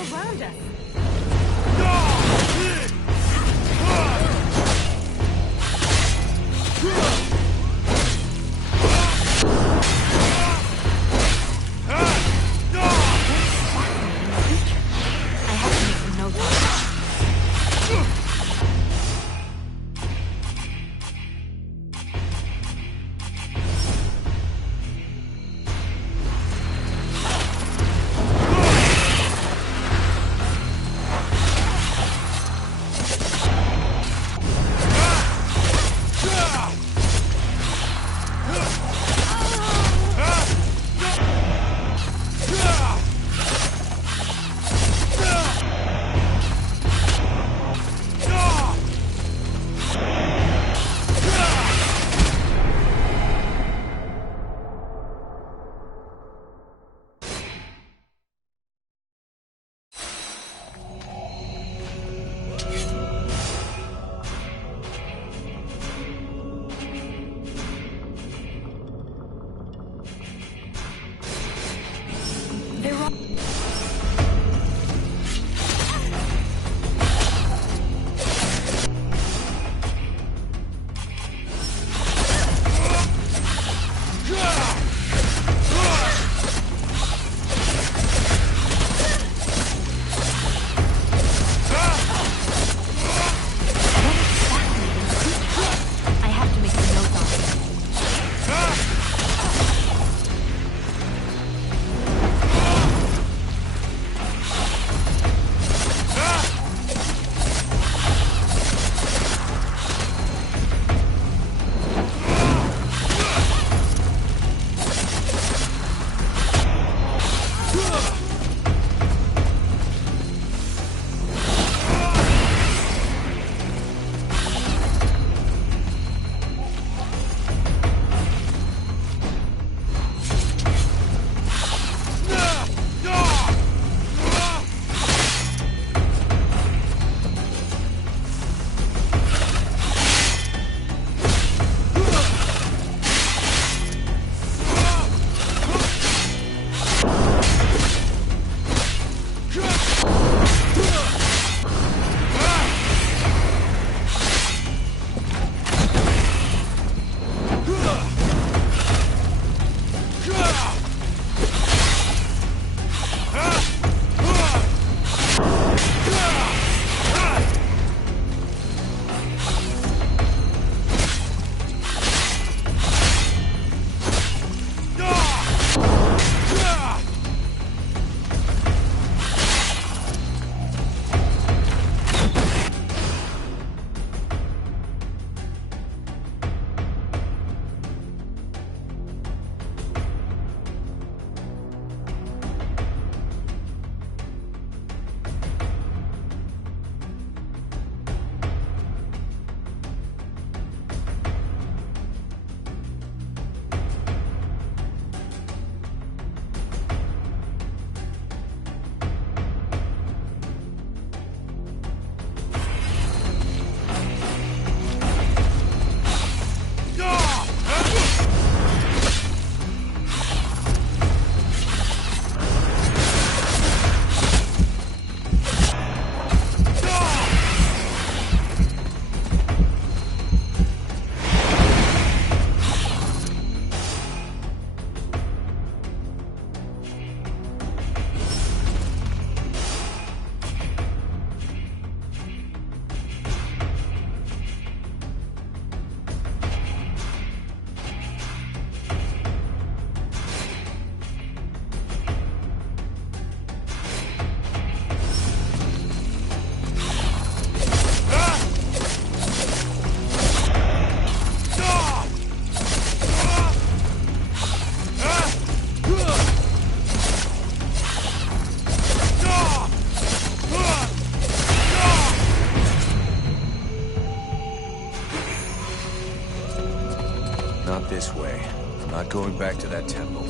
around us. This way. I'm not going back to that temple.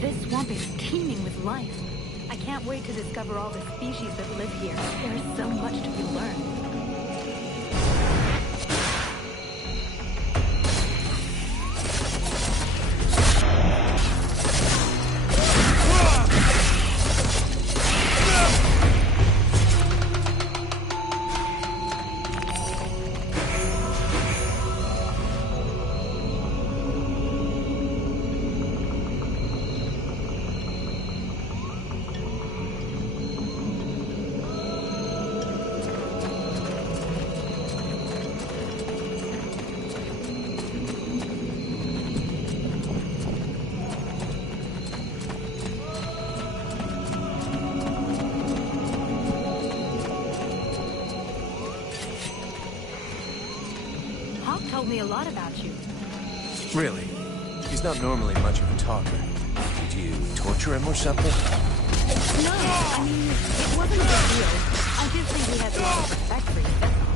This swamp is teeming with life. I can't wait to discover all the species that live here. There's so much to be learned. Told me a lot about you. Really? He's not normally much of a talker. Did you torture him or something? No, I mean, it wasn't a big deal. I did think he had a lot of respect for you, that's all.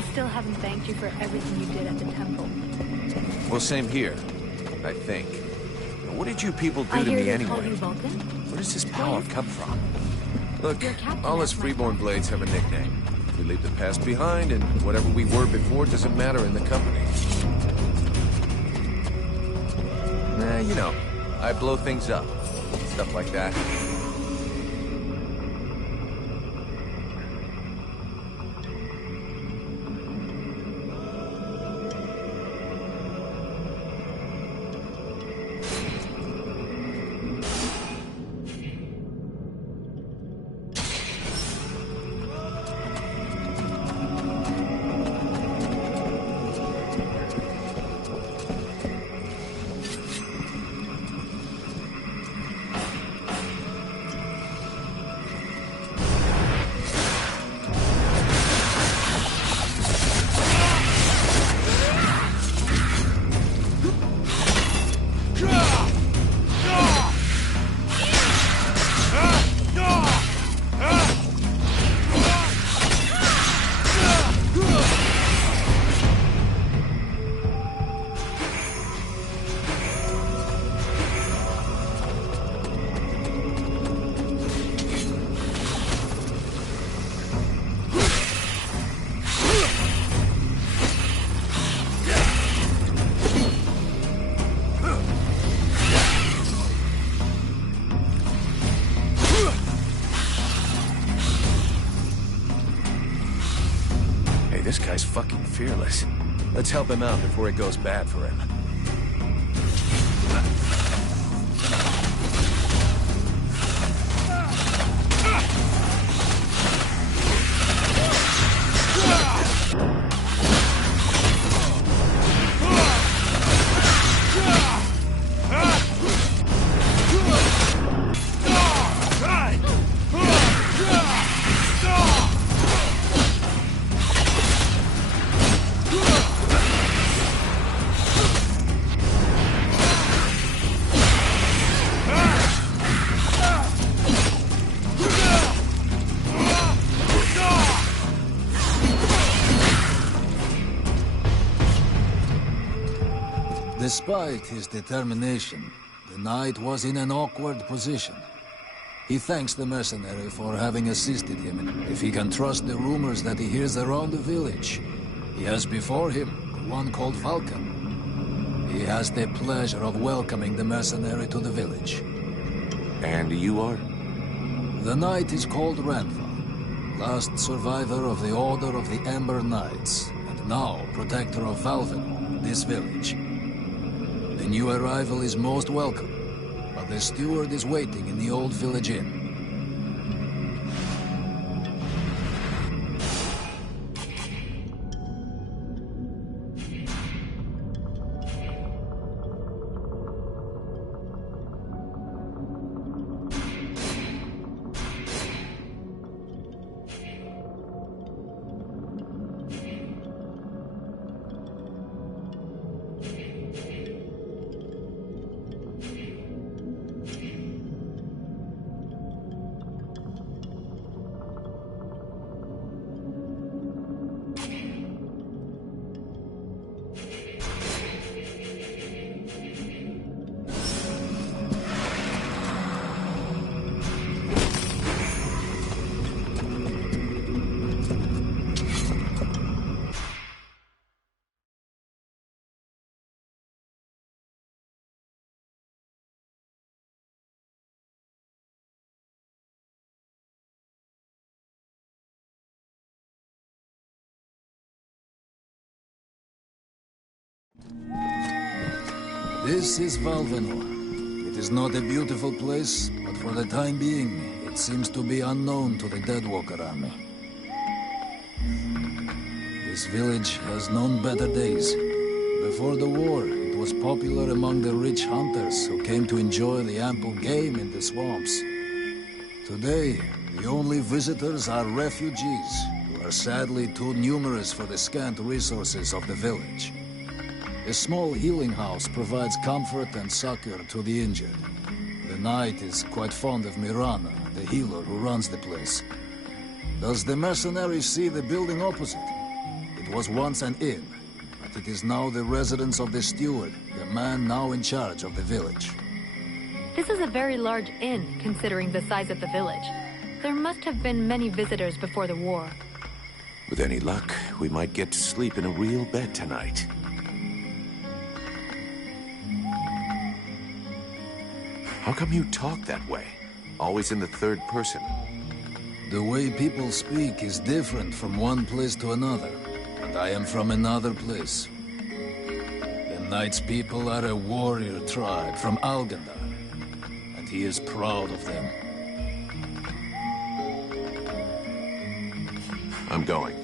I still haven't thanked you for everything you did at the temple. Well, same here, I think. What did you people do I to hear me they anyway? call you Vulcan? Where does this power come from? Look, Your captain all us has my freeborn back. blades have a nickname. We leave the past behind, and whatever we were before doesn't matter in the company. Nah, you know, I blow things up. Stuff like that. This guy's fucking fearless. Let's help him out before it goes bad for him. Despite his determination, the knight was in an awkward position. He thanks the mercenary for having assisted him. If he can trust the rumors that he hears around the village, he has before him the one called Vulcan. He has the pleasure of welcoming the mercenary to the village. And you are? The knight is called Randval, last survivor of the Order of the Ember Knights, and now protector of Valvenor, this village. The new arrival is most welcome, but the steward is waiting in the old village inn. This is Valvenor. It is not a beautiful place, but for the time being, it seems to be unknown to the Deadwalker army. This village has known better days. Before the war, it was popular among the rich hunters who came to enjoy the ample game in the swamps. Today, the only visitors are refugees, who are sadly too numerous for the scant resources of the village. A small healing house provides comfort and succor to the injured. The knight is quite fond of Mirana, the healer who runs the place. Does the mercenary see the building opposite? It was once an inn, but it is now the residence of the steward, the man now in charge of the village. This is a very large inn, considering the size of the village. There must have been many visitors before the war. With any luck, we might get to sleep in a real bed tonight. How come you talk that way? Always in the third person. The way people speak is different from one place to another, and I am from another place. The Knight's people are a warrior tribe from Algandar, and he is proud of them. I'm going.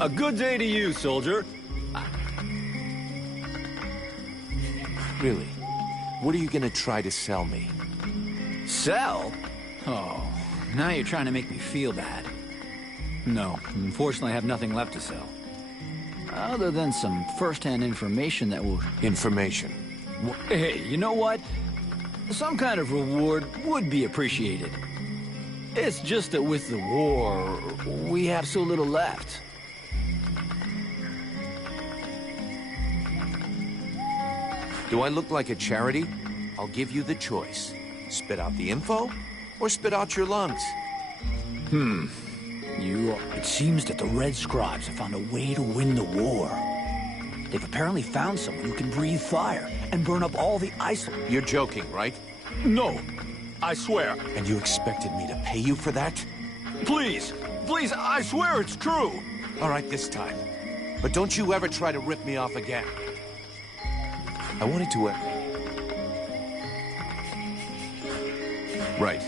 A good day to you, soldier. Really? What are you gonna try to sell me? Sell? Oh, now you're trying to make me feel bad. No, unfortunately I have nothing left to sell. Other than some first-hand information that will... Information. Hey, you know what? Some kind of reward would be appreciated. It's just that with the war, we have so little left. Do I look like a charity? I'll give you the choice. Spit out the info, or spit out your lungs. It seems that the Red Scribes have found a way to win the war. They've apparently found someone who can breathe fire and burn up all the ice. You're joking, right? No. I swear. And you expected me to pay you for that? Please. Please, I swear it's true. All right, this time. But don't you ever try to rip me off again. I wanted to... Right.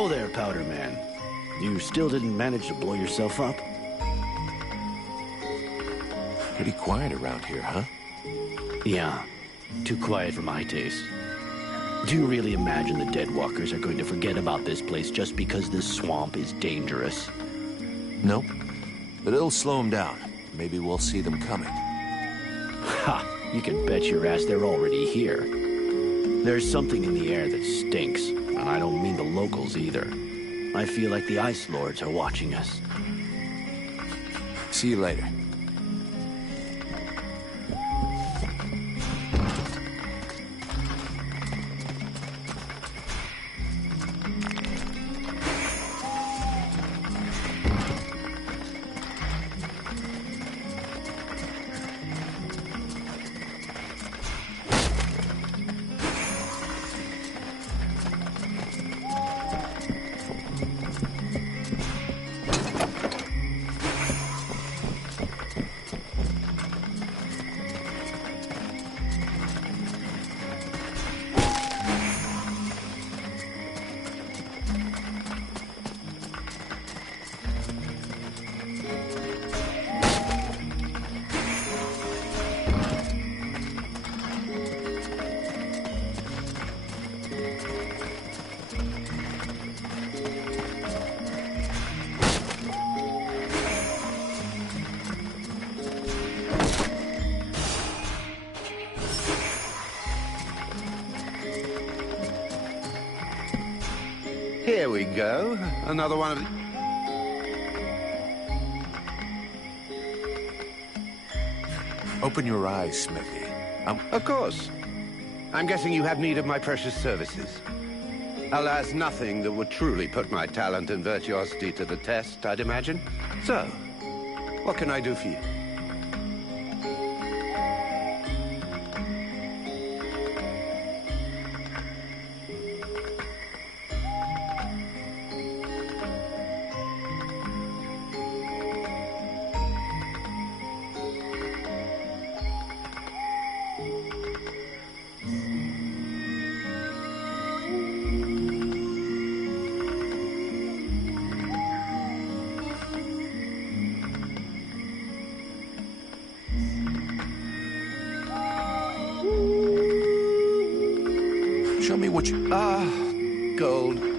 Ho there, Powder Man. You still didn't manage to blow yourself up? Pretty quiet around here, huh? Yeah. Too quiet for my taste. Do you really imagine the Deadwalkers are going to forget about this place just because this swamp is dangerous? Nope. But it'll slow them down. Maybe we'll see them coming. Ha! You can bet your ass they're already here. There's something in the air that stinks, and I don't mean the locals either. I feel like the Ice Lords are watching us. See you later. Here we go. Another one of... Open your eyes, Smithy. Of course. I'm guessing you have need of my precious services. Alas, nothing that would truly put my talent and virtuosity to the test, I'd imagine. So, what can I do for you? Show me what you... Gold.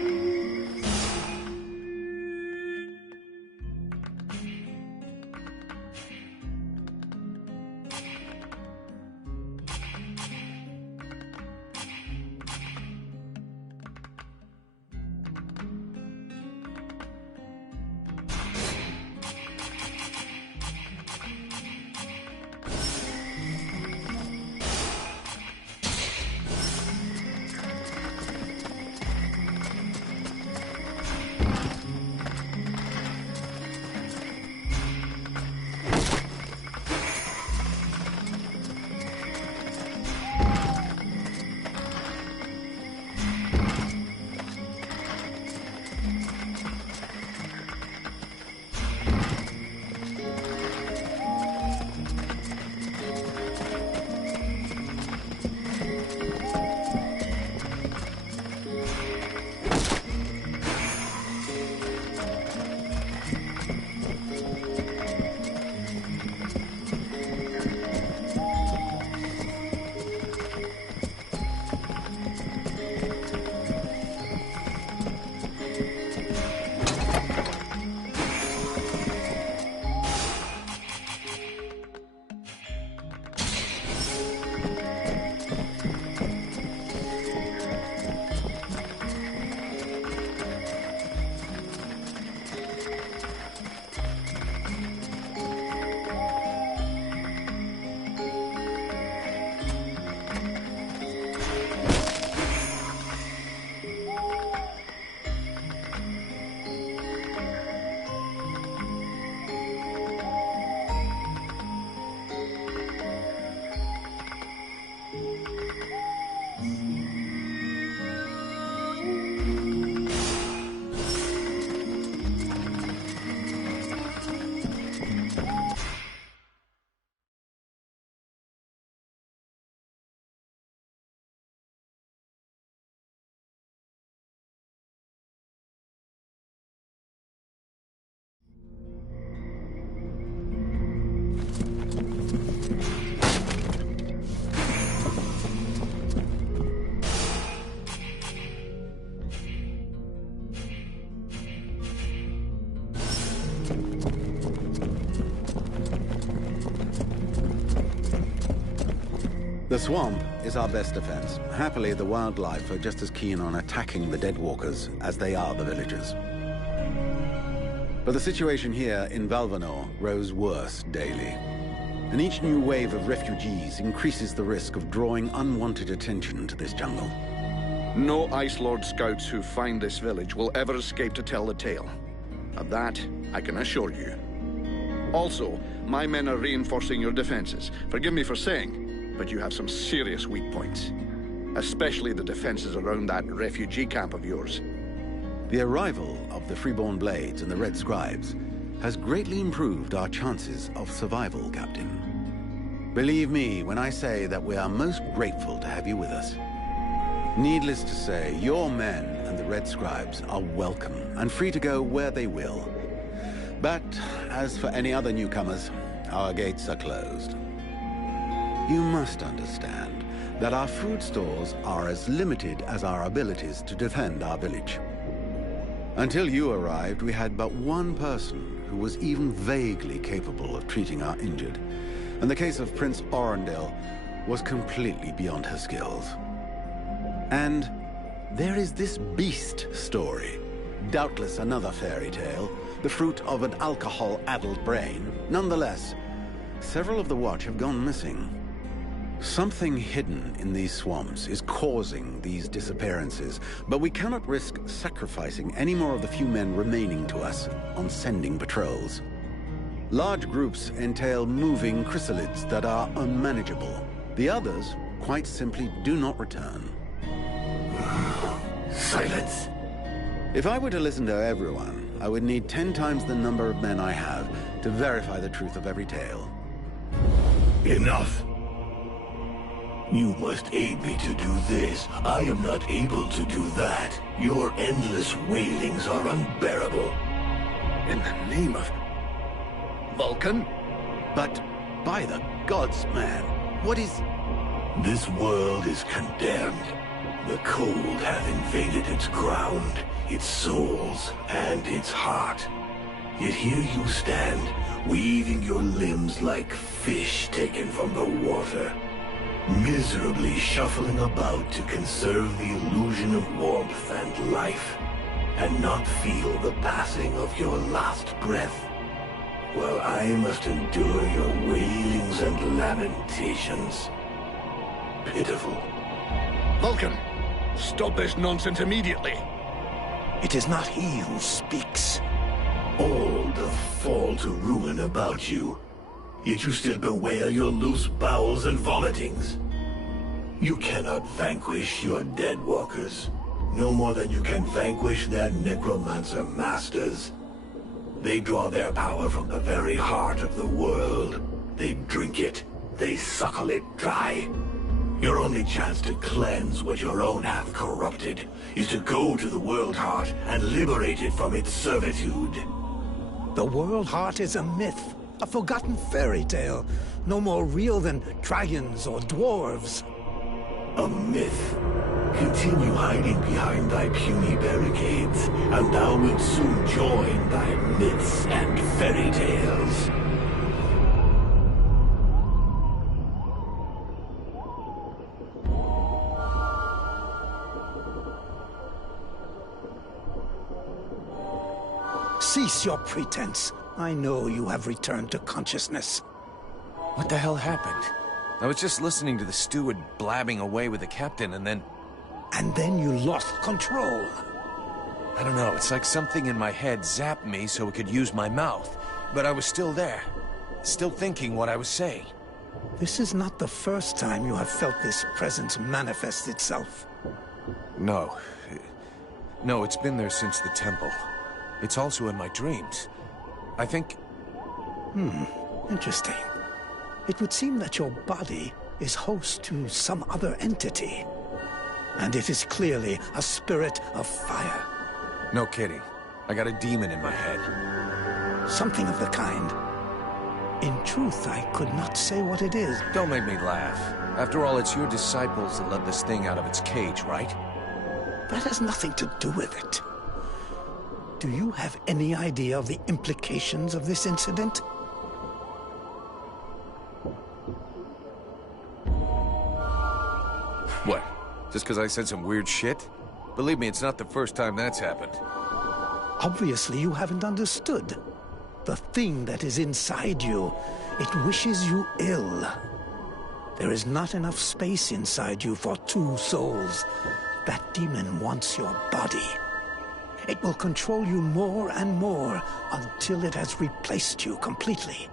The swamp is our best defense. Happily, the wildlife are just as keen on attacking the deadwalkers as they are the villagers. But the situation here in Valvanor grows worse daily. And each new wave of refugees increases the risk of drawing unwanted attention to this jungle. No Ice Lord scouts who find this village will ever escape to tell the tale. Of that, I can assure you. Also, my men are reinforcing your defenses. Forgive me for saying, but you have some serious weak points. Especially the defenses around that refugee camp of yours. The arrival of the Freeborn Blades and the Red Scribes has greatly improved our chances of survival, Captain. Believe me when I say that we are most grateful to have you with us. Needless to say, your men and the Red Scribes are welcome and free to go where they will. But as for any other newcomers, our gates are closed. You must understand that our food stores are as limited as our abilities to defend our village. Until you arrived, we had but one person who was even vaguely capable of treating our injured, and the case of Prince Orendil was completely beyond her skills. And There is this beast story. Doubtless another fairy tale, the fruit of an alcohol-addled brain. Nonetheless, several of the Watch have gone missing. Something hidden in these swamps is causing these disappearances, but we cannot risk sacrificing any more of the few men remaining to us on sending patrols. Large groups entail moving chrysalids that are unmanageable. The others, quite simply, do not return. Silence. If I were to listen to everyone, I would need 10 times the number of men I have to verify the truth of every tale. Enough. You must aid me to do this. I am not able to do that. Your endless wailings are unbearable. In the name of Vulcan? But by the gods, man, what is... This world is condemned. The cold hath invaded its ground, its souls, and its heart. Yet here you stand, weaving your limbs like fish taken from the water, miserably shuffling about to conserve the illusion of warmth and life, and not feel the passing of your last breath, while I must endure your wailings and lamentations. Pitiful. Vulcan, stop this nonsense immediately. It is not he who speaks. All doth fall to ruin about you, yet you still bewail your loose bowels and vomitings. You cannot vanquish your dead walkers, no more than you can vanquish their necromancer masters. They draw their power from the very heart of the world. They drink it, they suckle it dry. Your only chance to cleanse what your own hath corrupted is to go to the World Heart and liberate it from its servitude. The World Heart is a myth, a forgotten fairy tale, no more real than dragons or dwarves. A myth. Continue hiding behind thy puny barricades, and thou wilt soon join thy myths and fairy tales. Cease your pretense. I know you have returned to consciousness. What the hell happened? I was just listening to the steward blabbing away with the captain, and then... And then you lost control. I don't know, it's like something in my head zapped me so it could use my mouth. But I was still there, still thinking what I was saying. This is not the first time you have felt this presence manifest itself. No. No, it's been there since the temple. It's also in my dreams. I think... Interesting. It would seem that your body is host to some other entity. And it is clearly a spirit of fire. No kidding. I got a demon in my head. Something of the kind. In truth, I could not say what it is. Don't make me laugh. After all, it's your disciples that let this thing out of its cage, right? That has nothing to do with it. Do you have any idea of the implications of this incident? What? Just because I said some weird shit? Believe me, it's not the first time that's happened. Obviously, you haven't understood. The thing that is inside you, it wishes you ill. There is not enough space inside you for two souls. That demon wants your body. It will control you more and more until it has replaced you completely.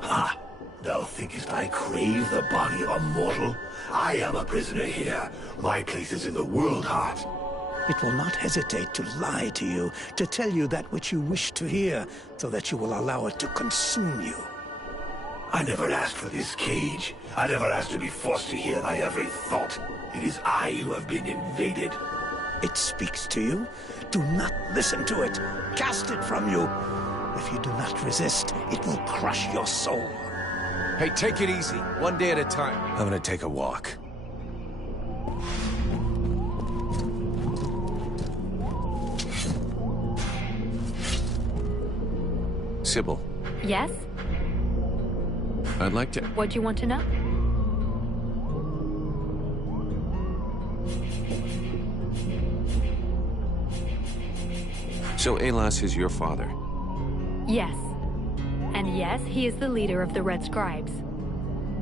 Ha! Thou thinkest I crave the body of a mortal? I am a prisoner here. My place is in the World Heart. It will not hesitate to lie to you, to tell you that which you wish to hear, so that you will allow it to consume you. I never asked for this cage. I never asked to be forced to hear thy every thought. It is I who have been invaded. It speaks to you. Do not listen to it. Cast it from you. If you do not resist, it will crush your soul. Hey, take it easy. One day at a time. I'm gonna take a walk. Sybil. Yes? I'd like to... What do you want to know? So Alas is your father? Yes. And yes, he is the leader of the Red Scribes.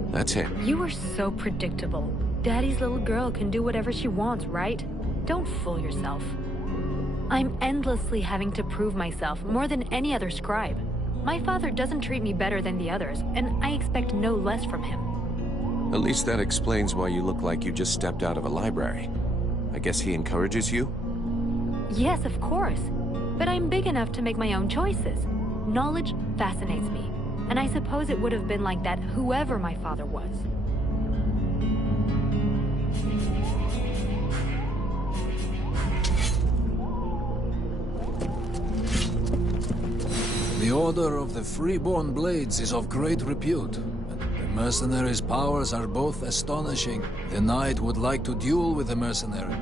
That's him. You are so predictable. Daddy's little girl can do whatever she wants, right? Don't fool yourself. I'm endlessly having to prove myself more than any other scribe. My father doesn't treat me better than the others, and I expect no less from him. At least that explains why you look like you just stepped out of a library. I guess he encourages you? Yes, of course. But I'm big enough to make my own choices. Knowledge fascinates me, and I suppose it would have been like that whoever my father was. The Order of the Freeborn Blades is of great repute. The mercenary's powers are both astonishing. The knight would like to duel with the mercenary.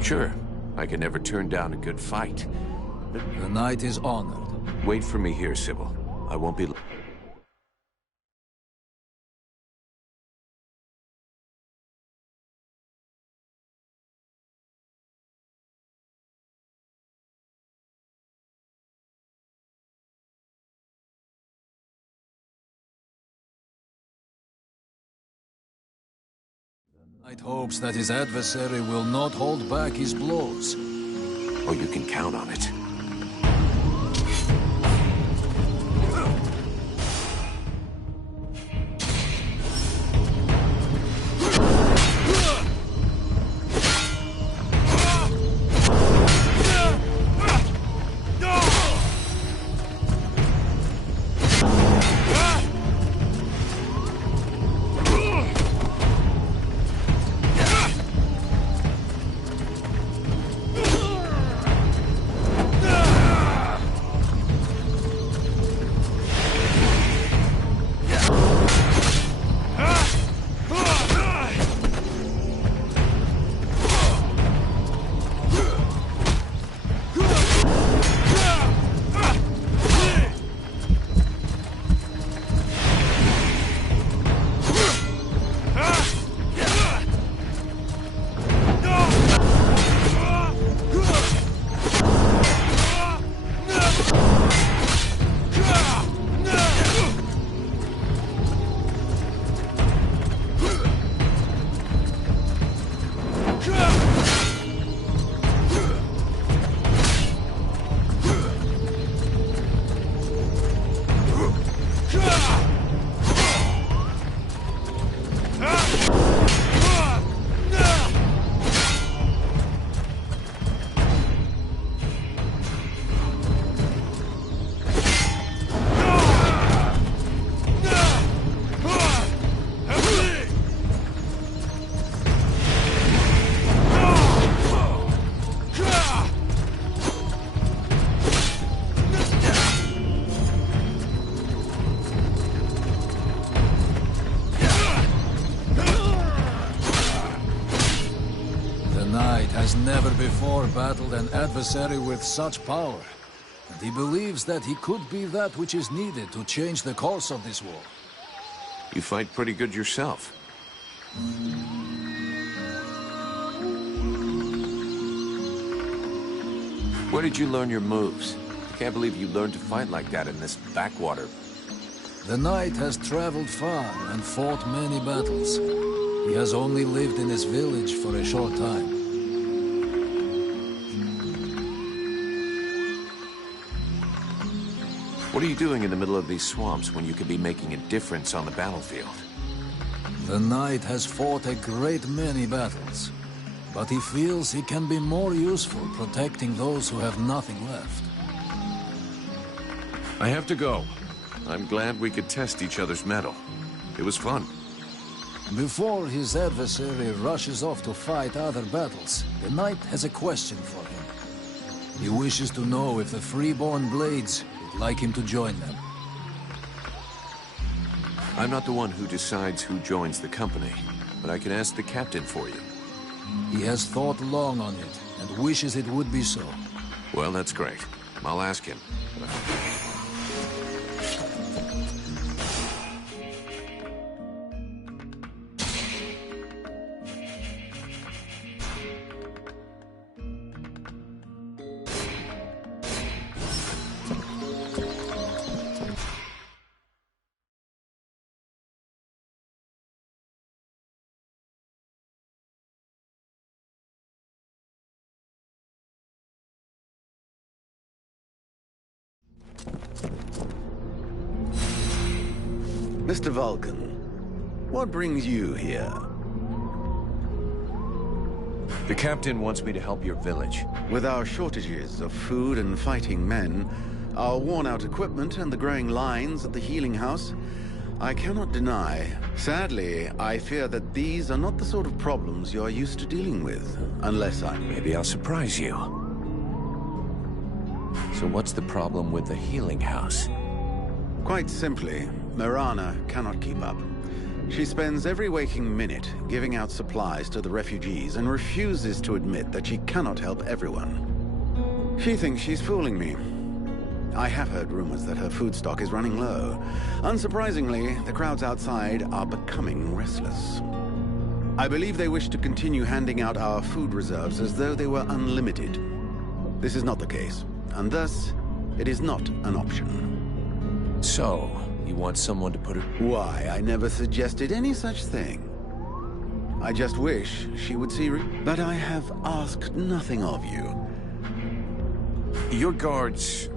Sure. I can never turn down a good fight. The knight is honored. Wait for me here, Sybil. I won't be... The knight hopes that his adversary will not hold back his blows. Oh, you can count on it. Has never before battled an adversary with such power, and he believes that he could be that which is needed to change the course of this war. You fight pretty good yourself. Where did you learn your moves? I can't believe you learned to fight like that in this backwater. The knight has traveled far and fought many battles. He has only lived in his village for a short time. What are you doing in the middle of these swamps when you could be making a difference on the battlefield? The knight has fought a great many battles, but he feels he can be more useful protecting those who have nothing left. I have to go. I'm glad we could test each other's mettle. It was fun. Before his adversary rushes off to fight other battles, the knight has a question for him. He wishes to know if the Freeborn Blades would like him to join them. I'm not the one who decides who joins the company, but I can ask the captain for you. He has thought long on it, and wishes it would be so. Well, that's great. I'll ask him. Mr. Vulcan, what brings you here? The captain wants me to help your village. With our shortages of food and fighting men, our worn-out equipment and the growing lines at the healing house, I cannot deny. Sadly, I fear that these are not the sort of problems you are used to dealing with, unless Maybe I'll surprise you. So what's the problem with the healing house? Quite simply, Mirana cannot keep up. She spends every waking minute giving out supplies to the refugees and refuses to admit that she cannot help everyone. She thinks she's fooling me. I have heard rumors that her food stock is running low. Unsurprisingly, the crowds outside are becoming restless. I believe they wish to continue handing out our food reserves as though they were unlimited. This is not the case, and thus, it is not an option. So, you want someone to put it... Why, I never suggested any such thing. I just wish she would see... But I have asked nothing of you. Your guards...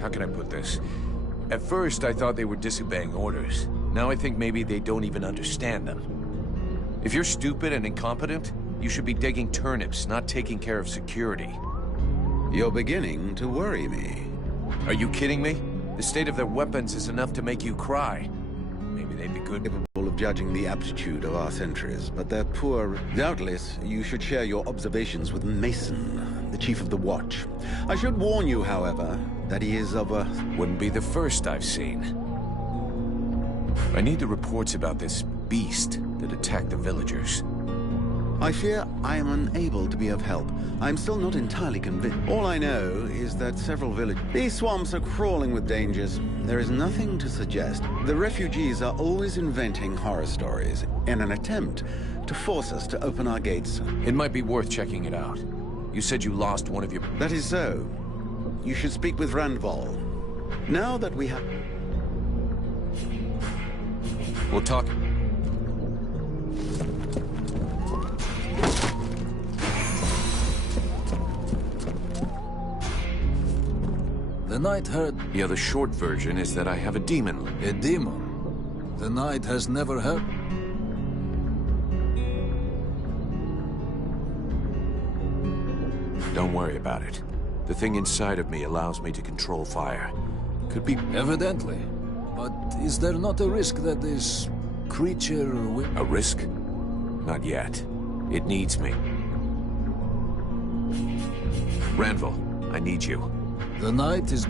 How can I put this? At first, I thought they were disobeying orders. Now I think maybe they don't even understand them. If you're stupid and incompetent, you should be digging turnips, not taking care of security. You're beginning to worry me. Are you kidding me? The state of their weapons is enough to make you cry. Maybe they'd be good... Capable of judging the aptitude of our sentries, but they're poor... Doubtless, you should share your observations with Mason, the chief of the watch. I should warn you, however, that he is of a... Wouldn't be the first I've seen. I need the reports about this beast that attacked the villagers. I fear I am unable to be of help. I'm still not entirely convinced. All I know is that several villages... These swamps are crawling with dangers. There is nothing to suggest. The refugees are always inventing horror stories in an attempt to force us to open our gates. It might be worth checking it out. You said you lost one of your... That is so. You should speak with Randval. Now that we have... We'll talk... The Knight heard... Yeah, the short version is that I have a demon. A demon? The Knight has never heard... Don't worry about it. The thing inside of me allows me to control fire. Could be... Evidently. But is there not a risk that this creature will... A risk? Not yet. It needs me. Randval, I need you. The Knight is...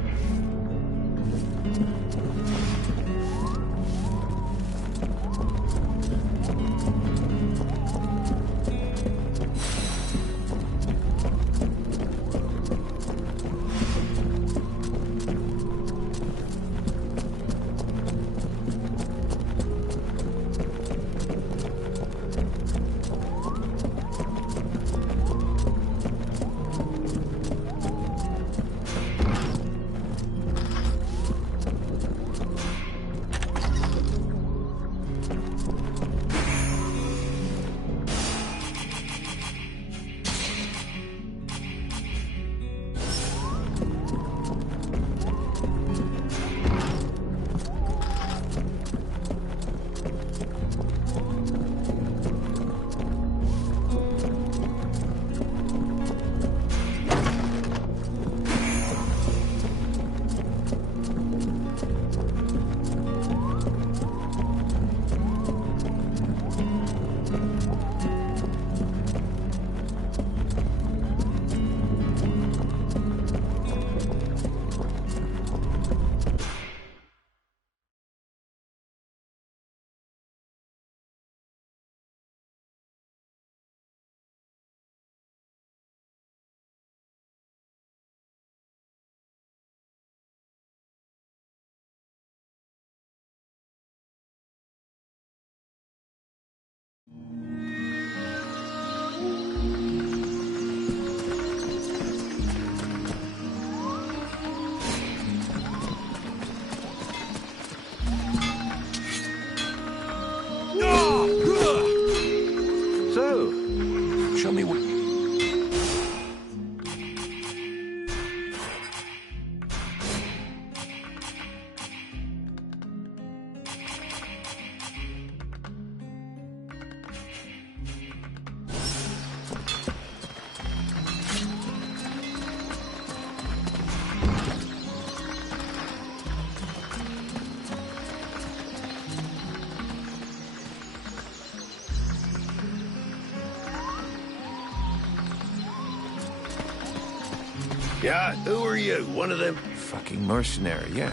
Yeah, who are you? One of them? Fucking mercenary, yeah.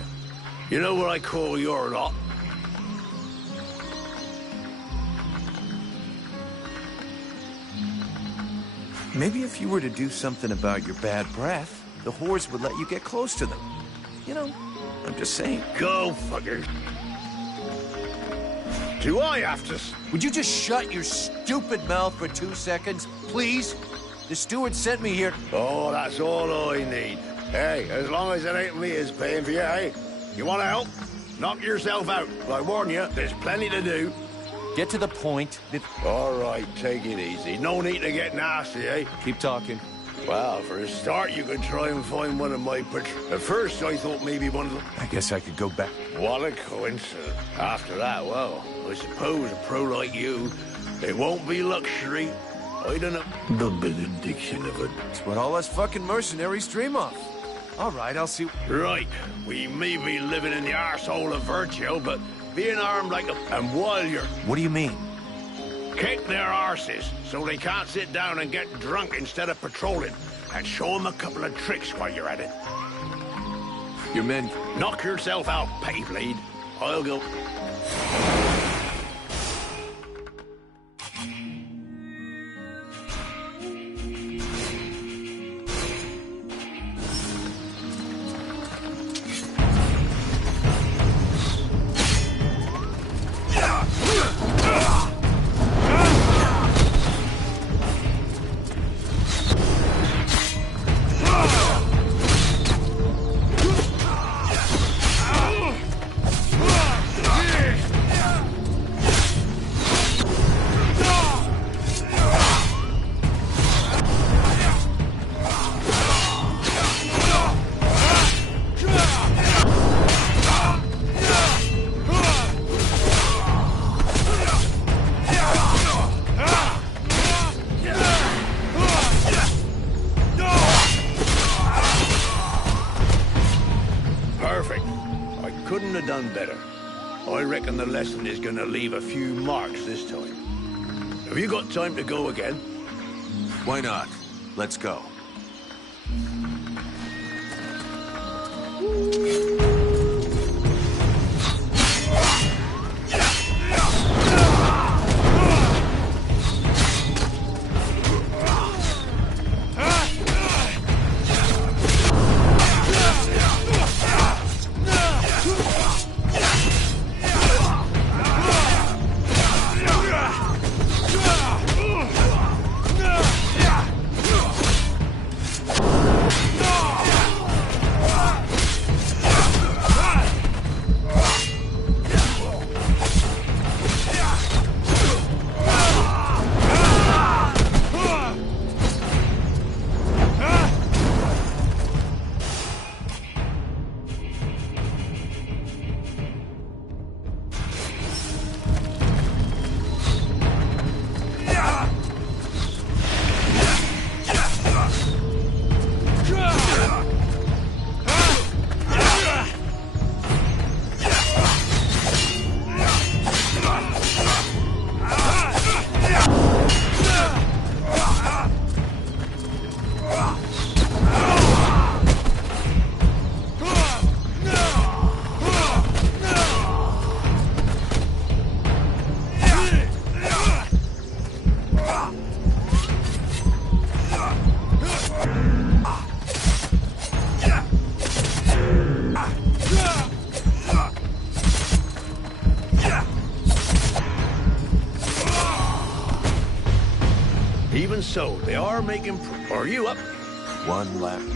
You know what I call your lot? Maybe if you were to do something about your bad breath, the whores would let you get close to them. You know, I'm just saying. Go fuckers. Do I have to... Would you just shut your stupid mouth for 2 seconds, please? The steward sent me here. Oh, that's all I need. Hey, as long as it ain't me is paying for you, hey? You want to help? Knock yourself out. I warn you, there's plenty to do. Get to the point. All right, take it easy. No need to get nasty, eh? Keep talking. Well, for a start, you could try and find one of my At first, I thought maybe one of them... I guess I could go back. What a coincidence. After that, well, I suppose a pro like you, it won't be luxury. I don't know. The benediction of it. It's what all us fucking mercenaries dream of. All right, I'll see... Right. We may be living in the arsehole of Virtue, but being armed like a... And while you're... What do you mean? Kick their arses so they can't sit down and get drunk instead of patrolling. And show them a couple of tricks while you're at it. Your men... Knock yourself out, petty blade. I'll go... The lesson is gonna leave a few marks this time. Have you got time to go again? Why not? Let's go. Even so, they are making... Are you up? One left.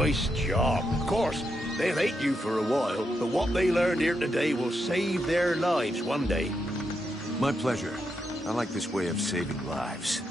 Nice job. Of course, they'll hate you for a while, but what they learned here today will save their lives one day. My pleasure. I like this way of saving lives.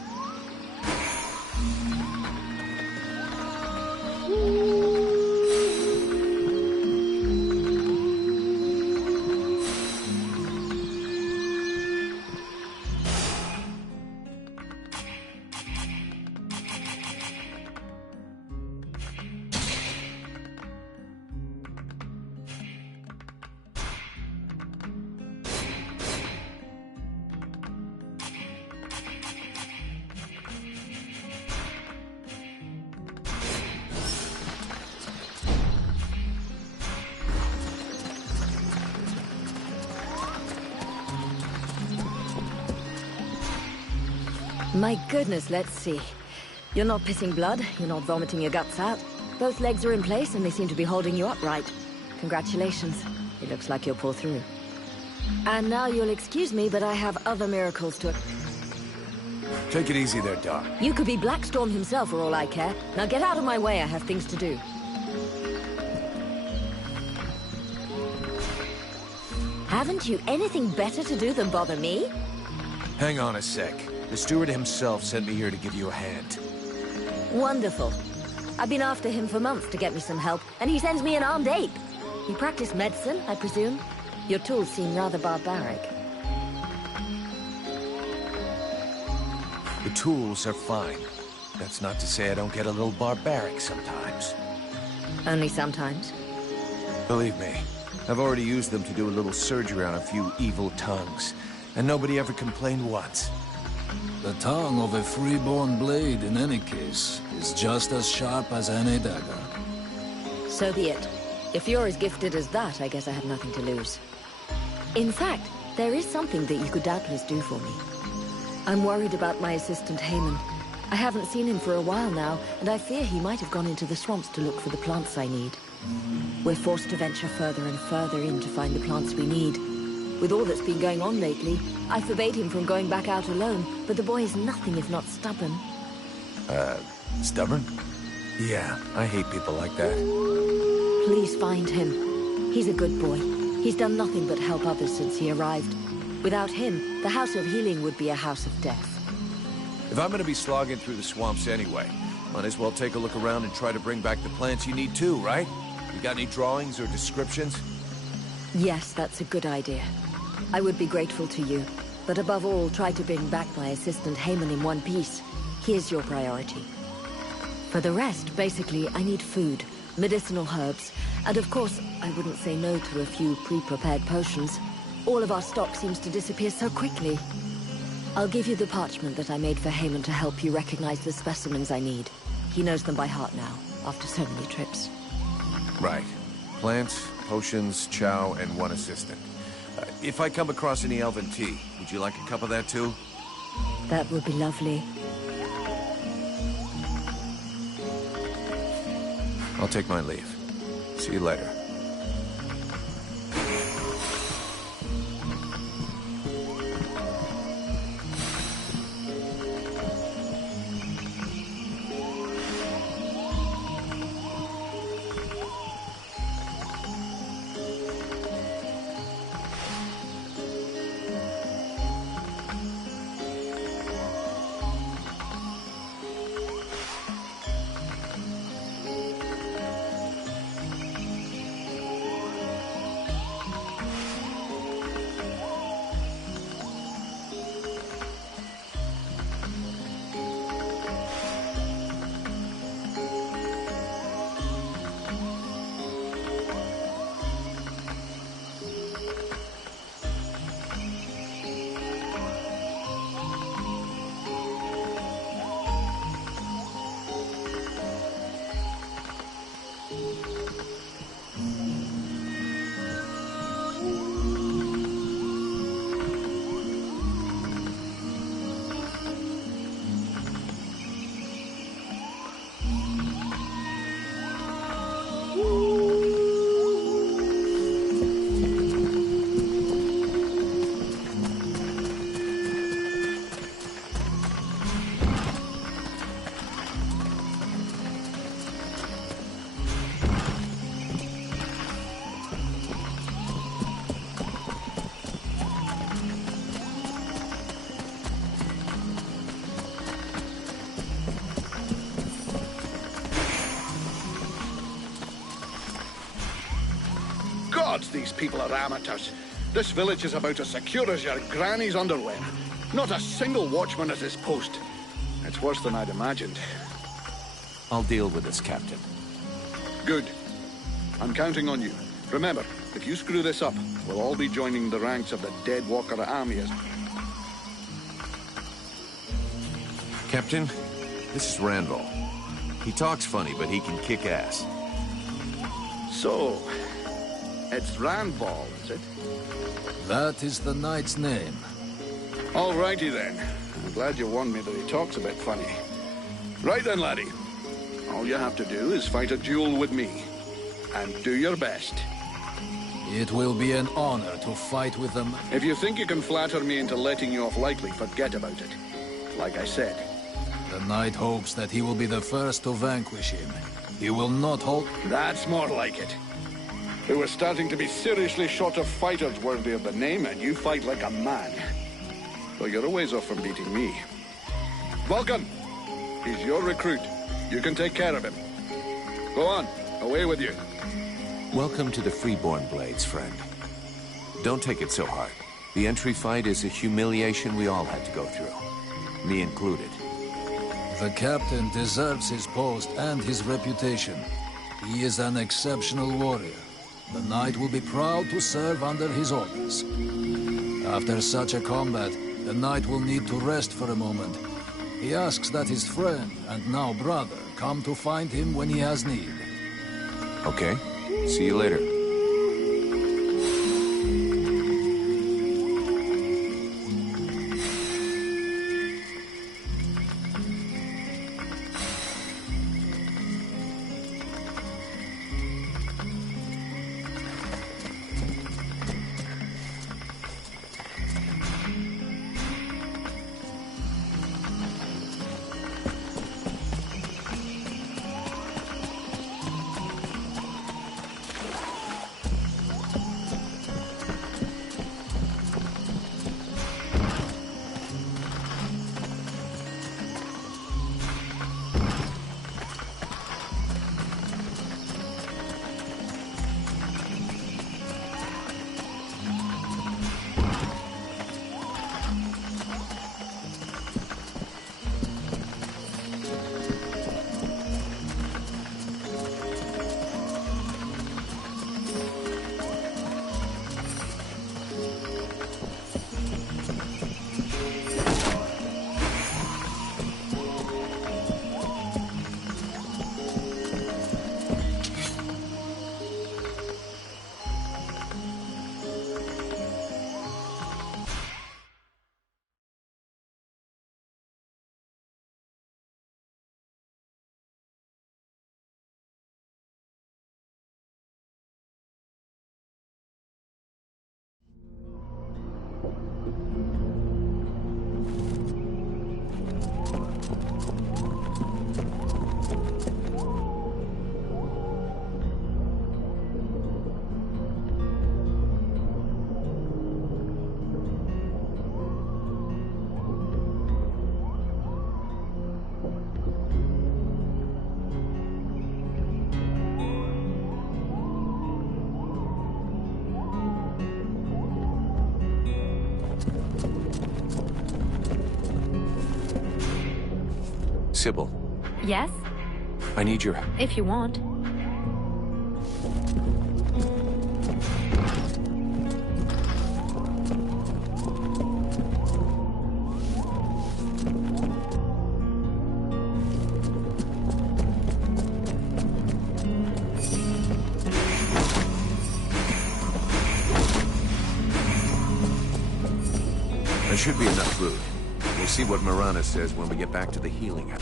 My goodness, let's see. You're not pissing blood, you're not vomiting your guts out. Both legs are in place and they seem to be holding you upright. Congratulations. It looks like you'll pull through. And now you'll excuse me, but I have other miracles to... Take it easy there, Doc. You could be Blackstorm himself for all I care. Now get out of my way, I have things to do. Haven't you anything better to do than bother me? Hang on a sec. The steward himself sent me here to give you a hand. Wonderful. I've been after him for months to get me some help, and he sends me an armed ape. You practice medicine, I presume? Your tools seem rather barbaric. The tools are fine. That's not to say I don't get a little barbaric sometimes. Only sometimes? Believe me, I've already used them to do a little surgery on a few evil tongues, and nobody ever complained once. The tongue of a freeborn blade, in any case, is just as sharp as any dagger. So be it. If you're as gifted as that, I guess I have nothing to lose. In fact, there is something that you could doubtless do for me. I'm worried about my assistant Haman. I haven't seen him for a while now, and I fear he might have gone into the swamps to look for the plants I need. We're forced to venture further and further in to find the plants we need. With all that's been going on lately, I forbade him from going back out alone, but the boy is nothing if not stubborn. Stubborn? Yeah, I hate people like that. Please find him. He's a good boy. He's done nothing but help others since he arrived. Without him, the House of Healing would be a house of death. If I'm gonna be slogging through the swamps anyway, might as well take a look around and try to bring back the plants you need too, right? You got any drawings or descriptions? Yes, that's a good idea. I would be grateful to you, but above all, try to bring back my assistant Haman in one piece. He is your priority. For the rest, basically, I need food, medicinal herbs, and of course, I wouldn't say no to a few pre-prepared potions. All of our stock seems to disappear so quickly. I'll give you the parchment that I made for Haman to help you recognize the specimens I need. He knows them by heart now, after so many trips. Right. Plants, potions, chow, and one assistant. If I come across any elven tea, would you like a cup of that too? That would be lovely. I'll take my leave. See you later. odds these people are amateurs. This village is about as secure as your granny's underwear. Not a single watchman at his post. It's worse than I'd imagined. I'll deal with this, Captain. Good. I'm counting on you. Remember, if you screw this up, we'll all be joining the ranks of the Dead Walker Army. Captain, this is Randall. He talks funny, but he can kick ass. So, it's Randall, is it? That is the knight's name. Alrighty then. I'm glad you warned me that he talks a bit funny. Right then, laddie. All you have to do is fight a duel with me. And do your best. It will be an honor to fight with them. If you think you can flatter me into letting you off lightly, forget about it. Like I said. The knight hopes that he will be the first to vanquish him. He will not hold... That's more like it. We were starting to be seriously short of fighters worthy of the name, and you fight like a man. Though you're a ways off from beating me. Vulcan! He's your recruit. You can take care of him. Go on. Away with you. Welcome to the Freeborn Blades, friend. Don't take it so hard. The entry fight is a humiliation we all had to go through. Me included. The captain deserves his post and his reputation. He is an exceptional warrior. The knight will be proud to serve under his orders. After such a combat, the knight will need to rest for a moment. He asks that his friend, and now brother, come to find him when he has need. Okay. See you later. Sybil. Yes? I need your... If you want. There should be enough food. We'll see what Marana says when we get back to the healing hut.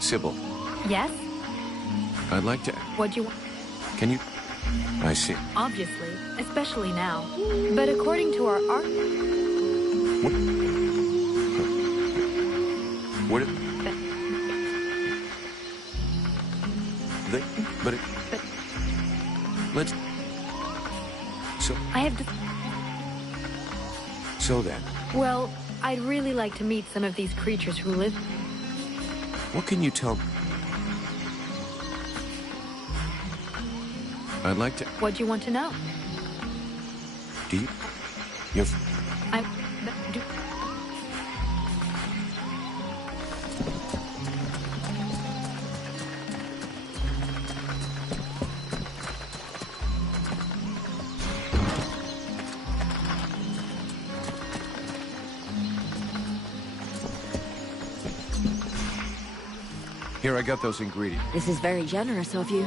Sybil. Yes? I'd like to... What do you want? Can you... I see. Obviously, especially now. But according to our art... What? But let's. So. I have to. So then. Well, I'd really like to meet some of these creatures who live. What can you tell me? I'd like to. What do you want to know? Do you? You're. Do... Here, I got those ingredients. This is very generous of you.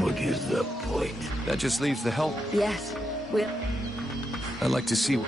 What is the point? That just leaves the help. Yes, we'll... I'd like to see...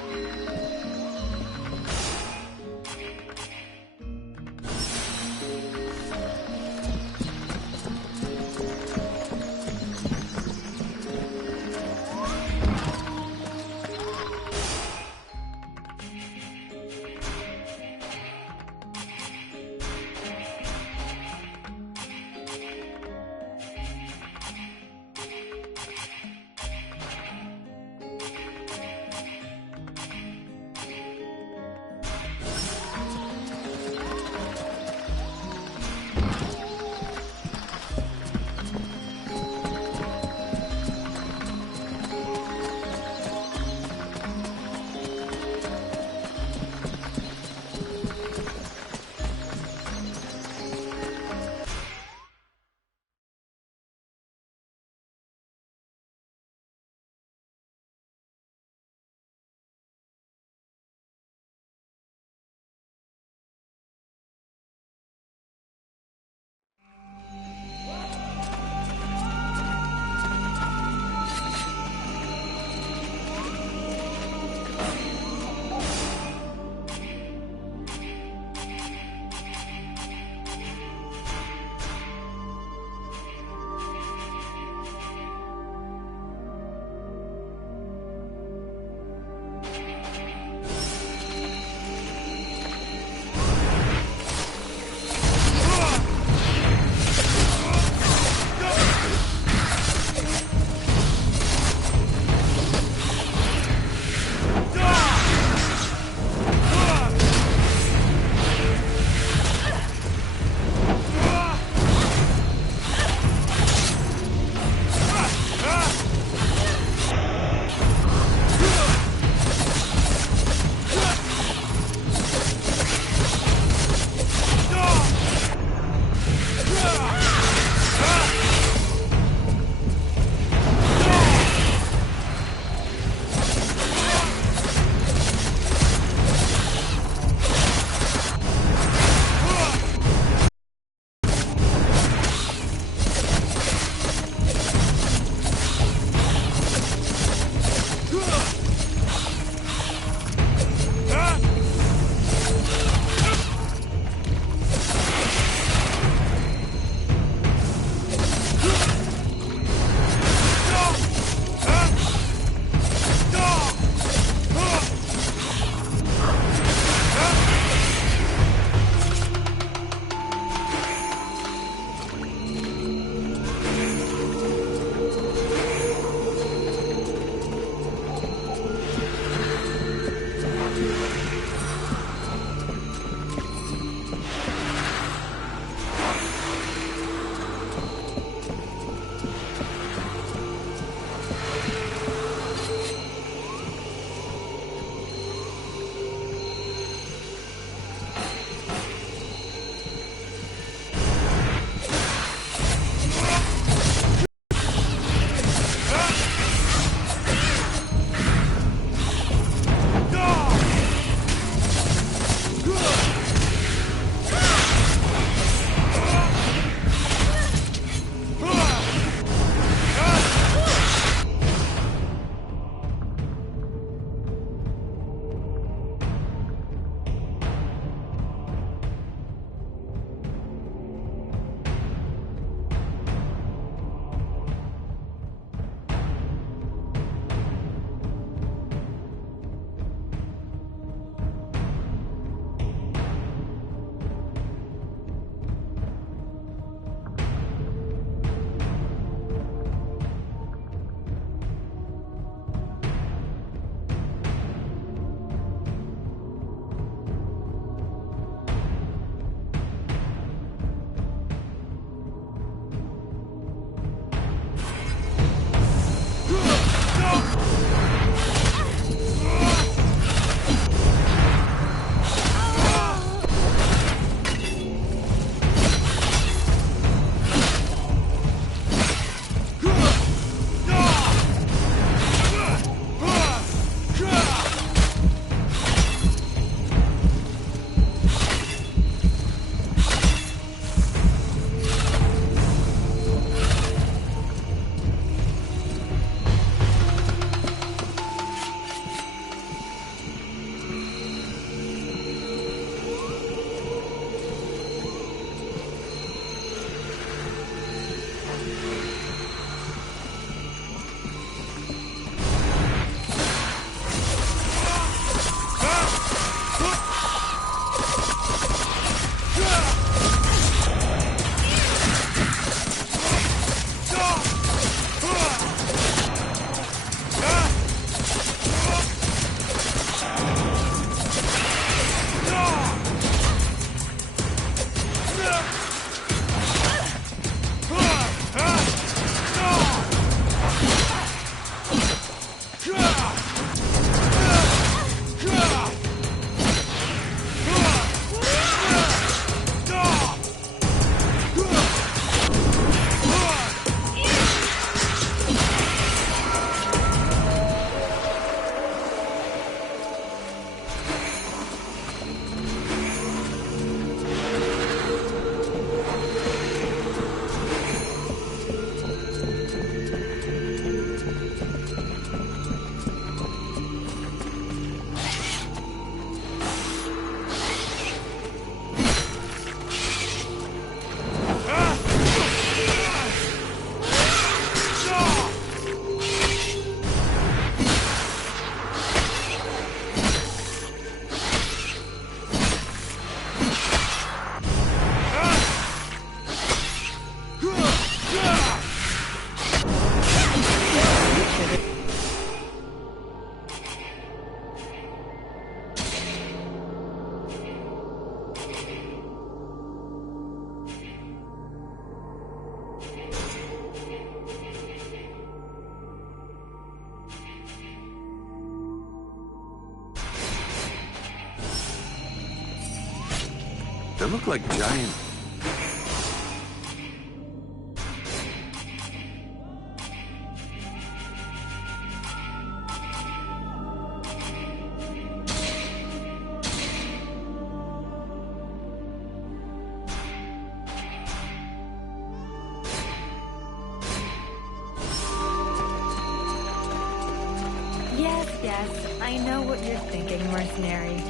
They look like giant... Yes, I know what you're thinking, mercenary.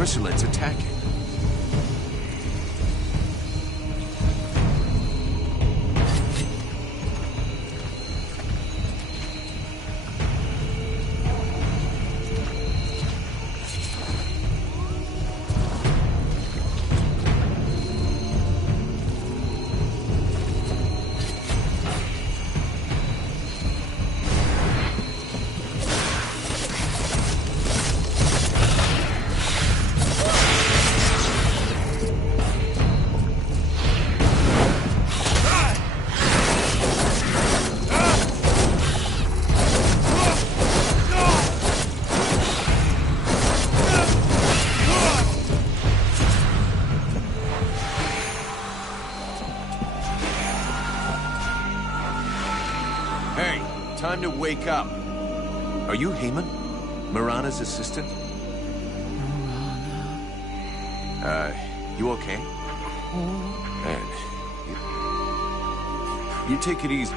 chrysalids attacking. Time to wake up. Are you Heyman? Mirana's assistant? You okay? Man, you take it easy.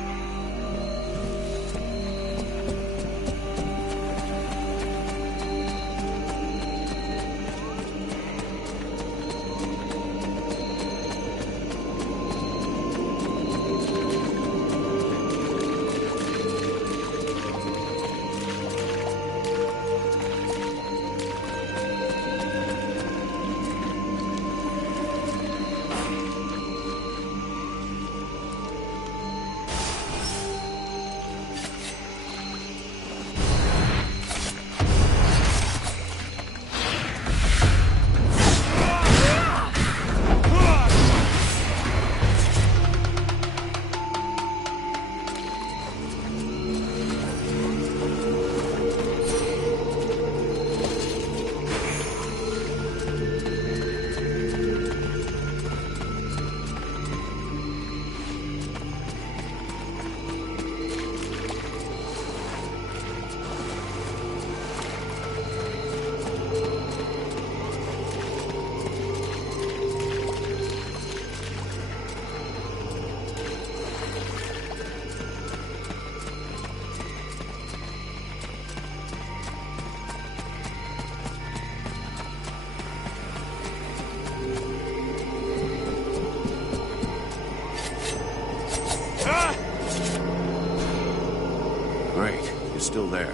Still there.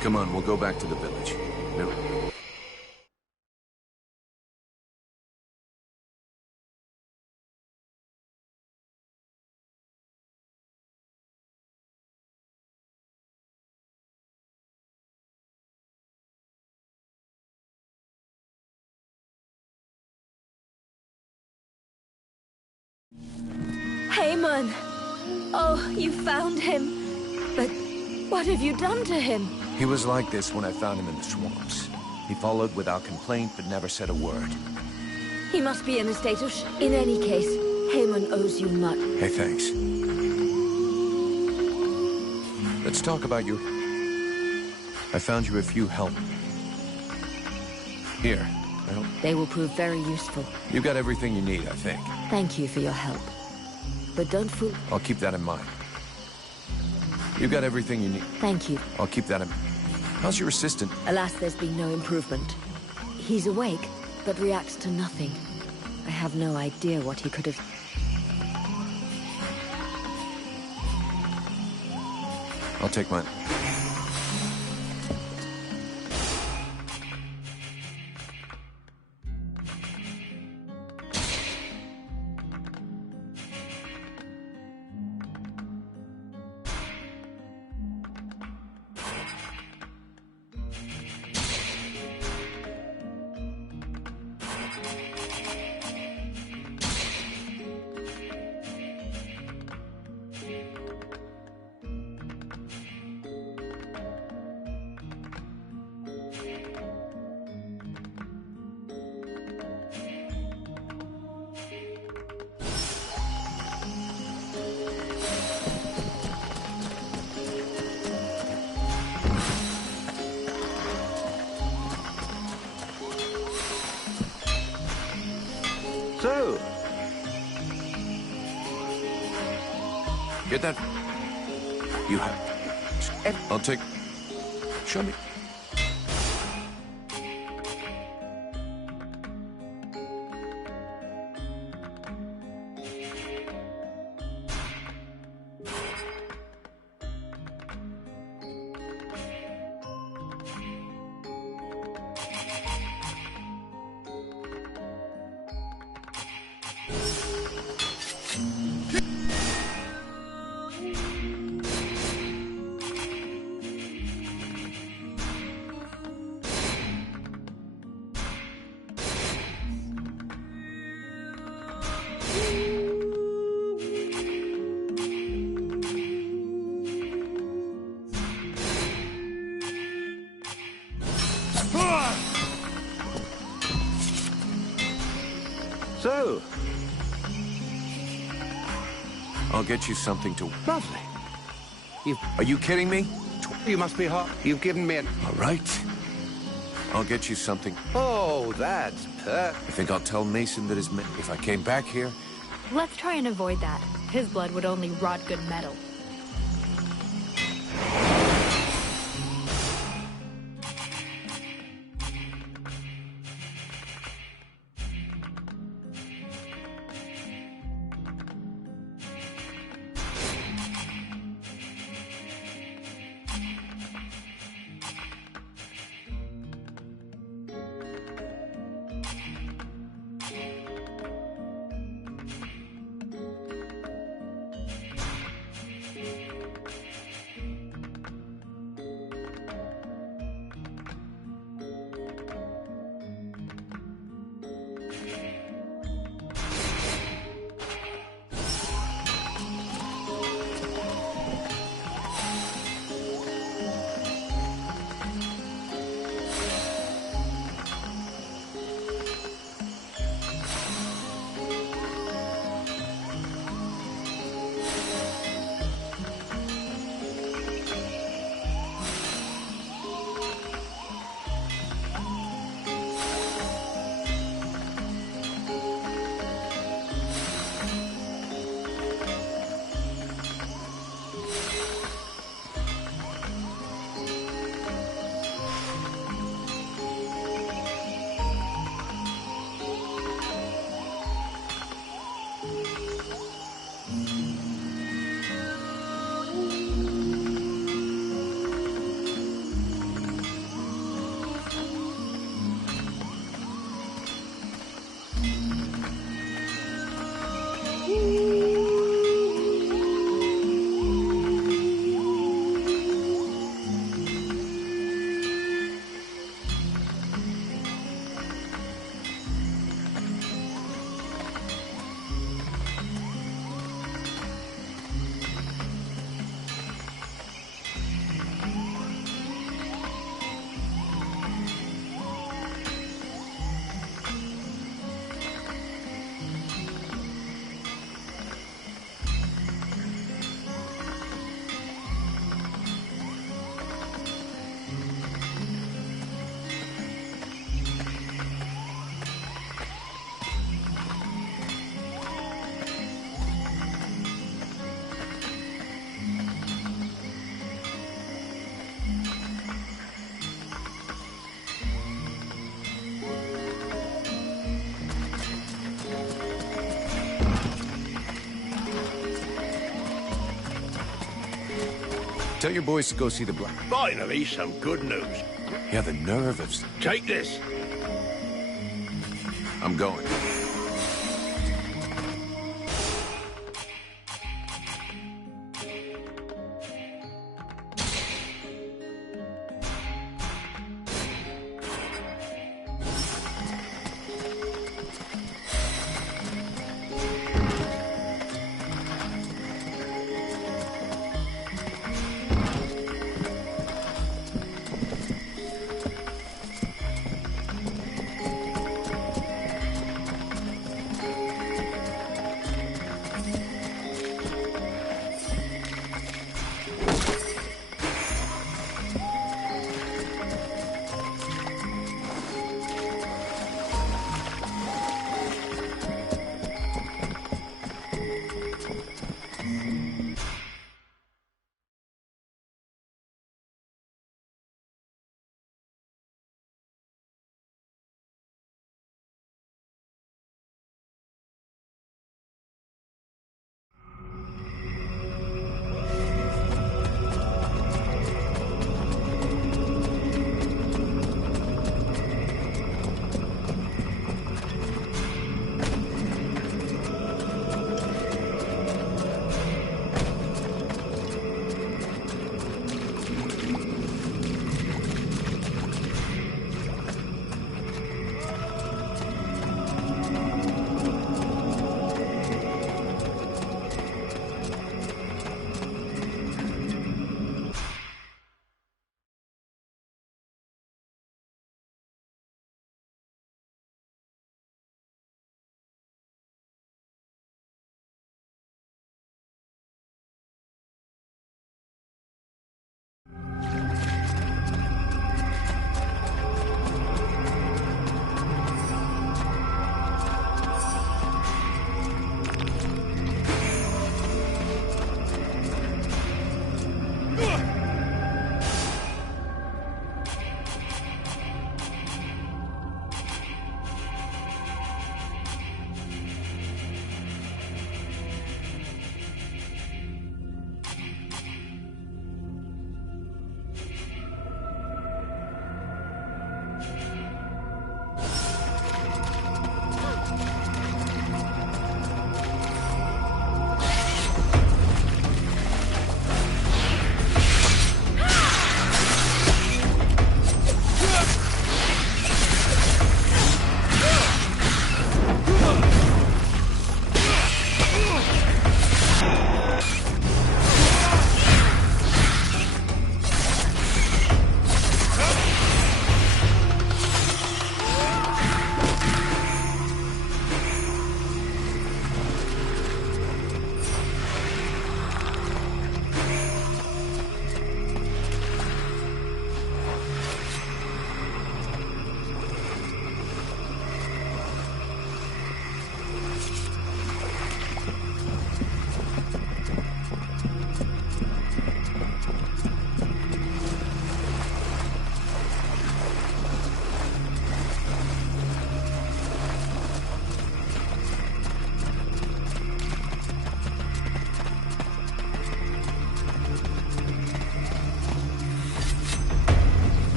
Come on, we'll go back to the village. No. Heyman! Oh, you found him. But what have you done to him? He was like this when I found him in the swamps. He followed without complaint, but never said a word. He must be in a state of In any case, Heyman owes you much. Hey, thanks. Let's talk about you. I found you a few help. Here. Well, they will prove very useful. You got everything you need, I think. Thank you for your help. But don't fool... I'll keep that in mind. You got everything you need. Thank you. I'll keep that in... How's your assistant? Alas, there's been no improvement. He's awake, but reacts to nothing. I have no idea what he could have... I'll take mine. So, get that. You have. I'll take. Show me. So, I'll get you something to... lovely. Are you kidding me? You must be hot. You've given me an... All right. I'll get you something. Oh, that's perfect. I think I'll tell Mason that if I came back here... Let's try and avoid that. His blood would only rot good metal. Tell your boys to go see the black. Finally, some good news. Yeah, the nerve of... Take this. I'm going.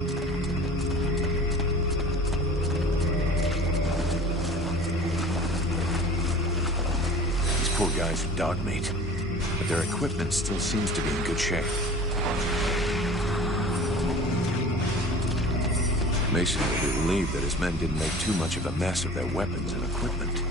These poor guys are dog meat, but their equipment still seems to be in good shape. Mason will be relieved that his men didn't make too much of a mess of their weapons and equipment.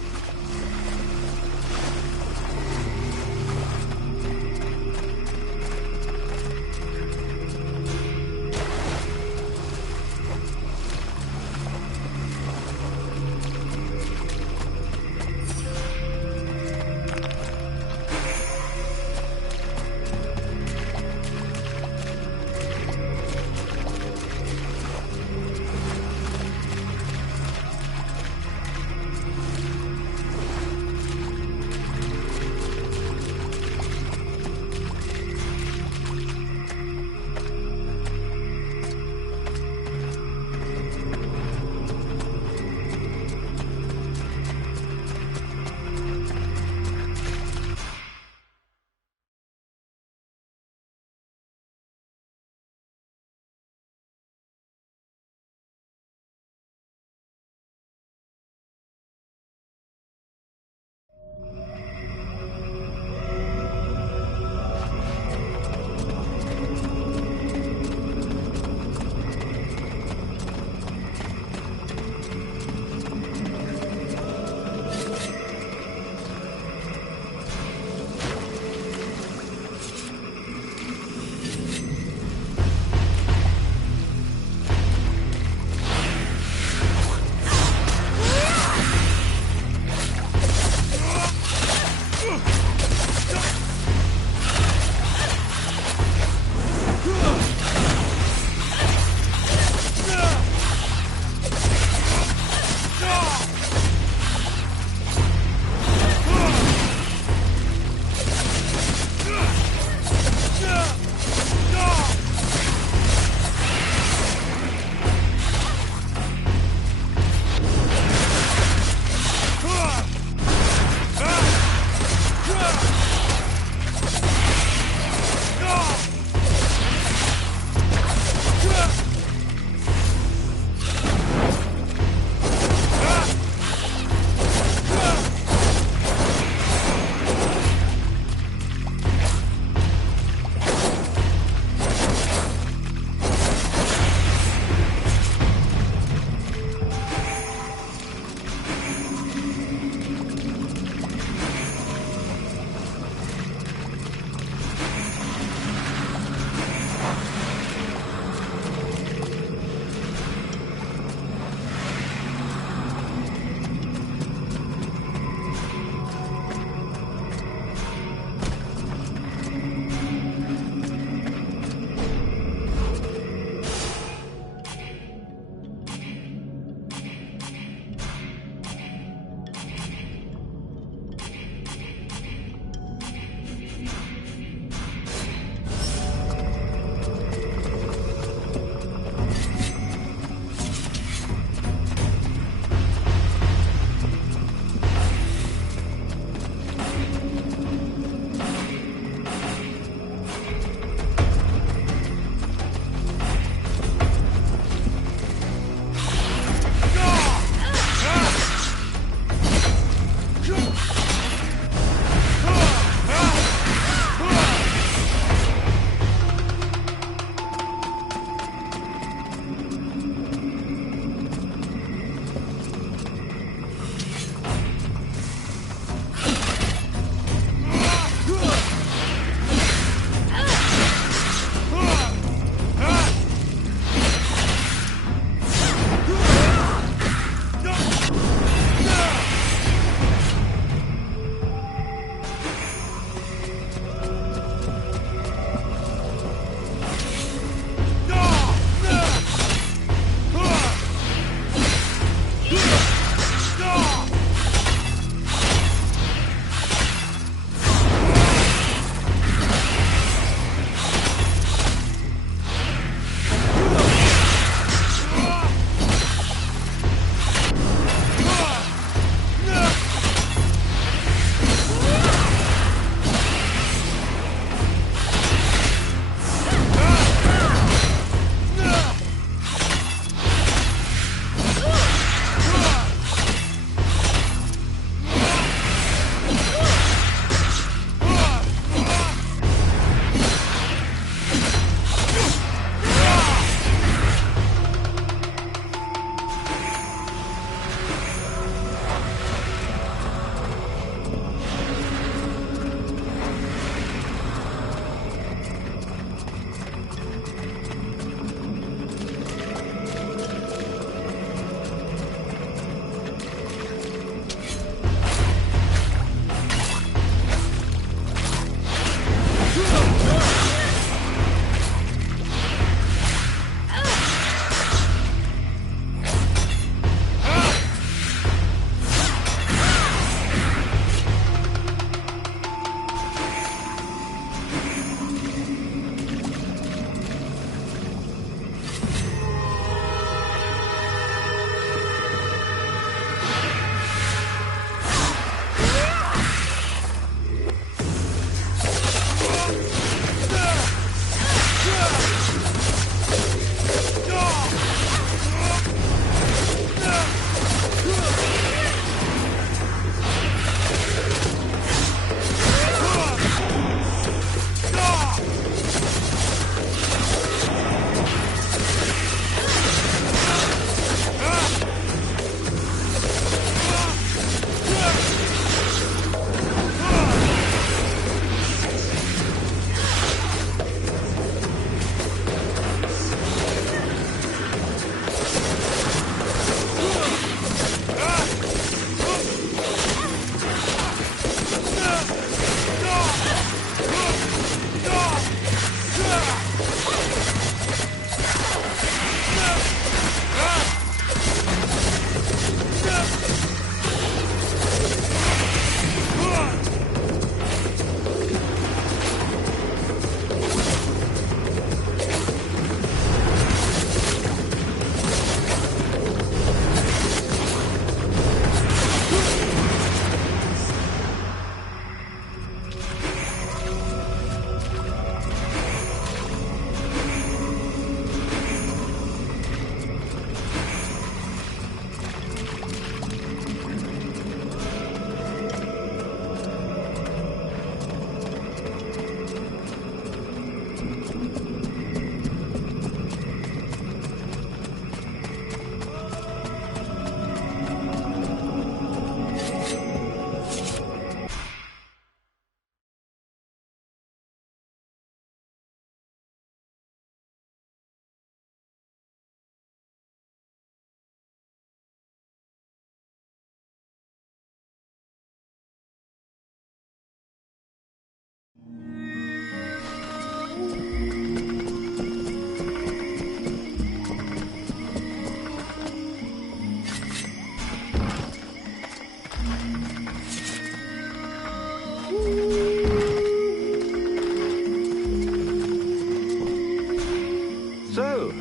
So,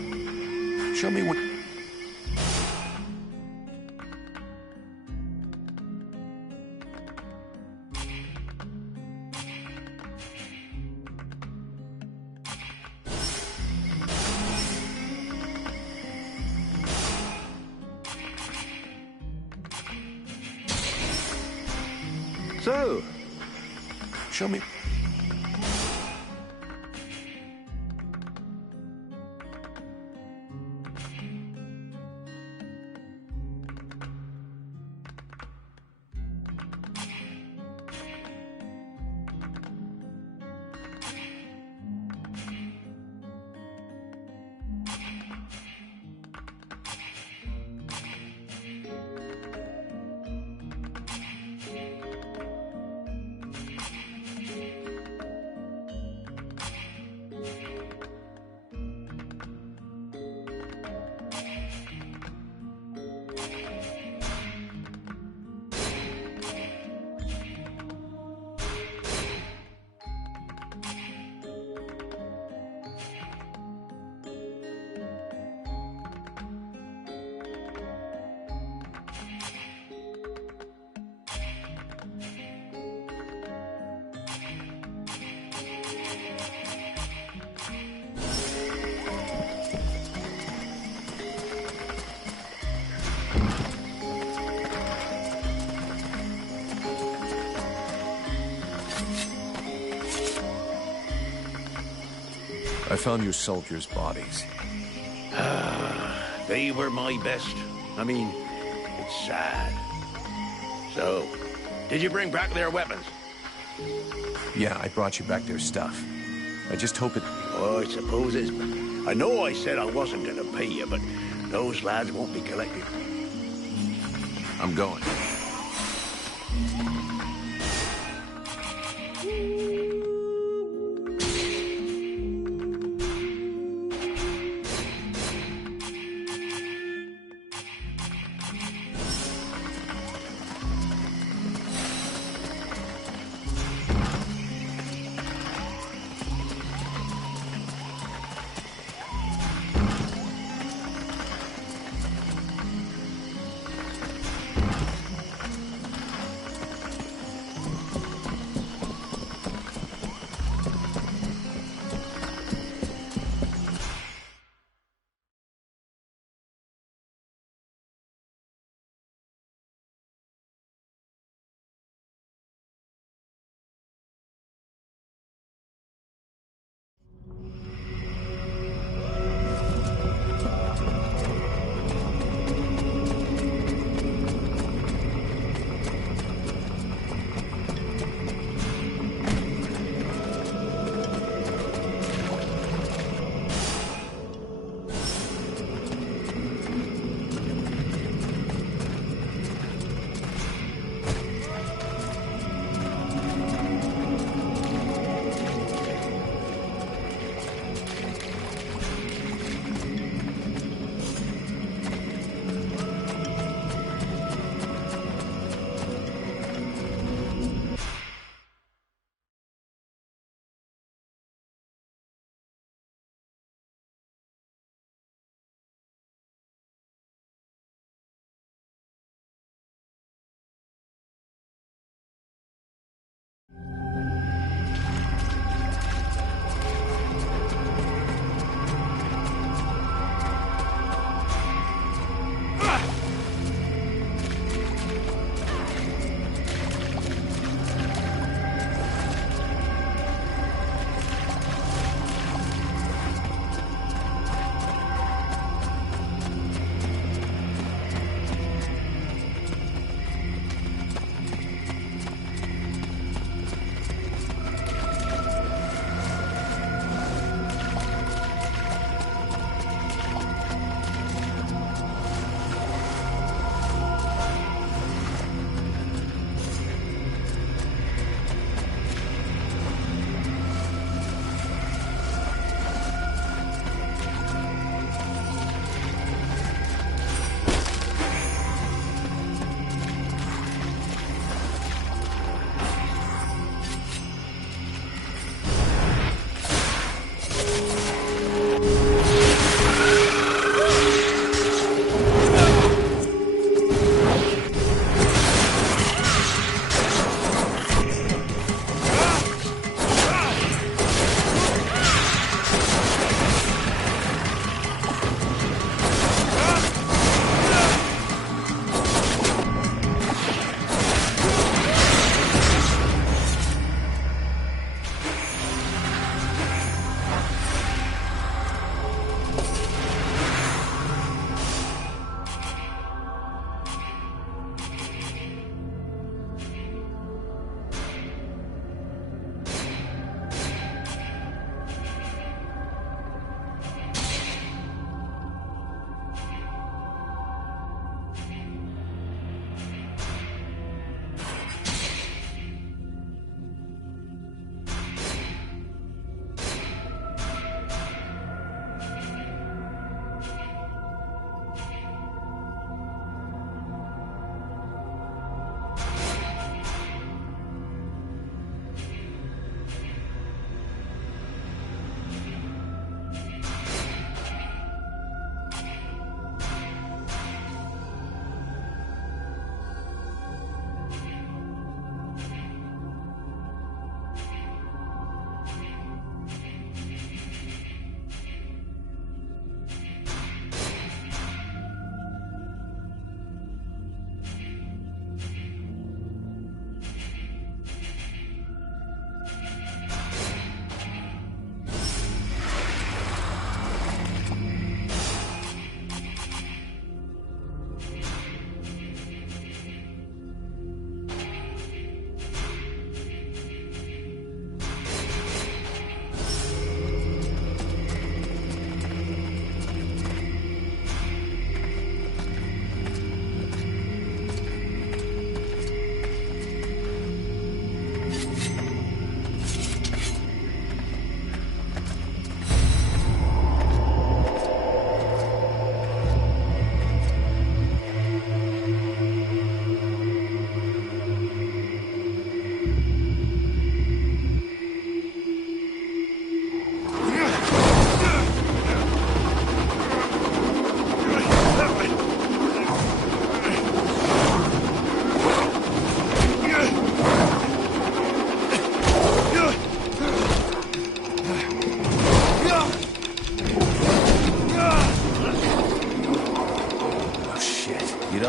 Show me what... So, Show me... I found your soldiers' bodies. They were my best. I mean, it's sad. So, did you bring back their weapons? Yeah, I brought you back their stuff. I just hope it... Oh, I suppose it's... I know I said I wasn't gonna pay you, but those lads won't be collected. I'm going.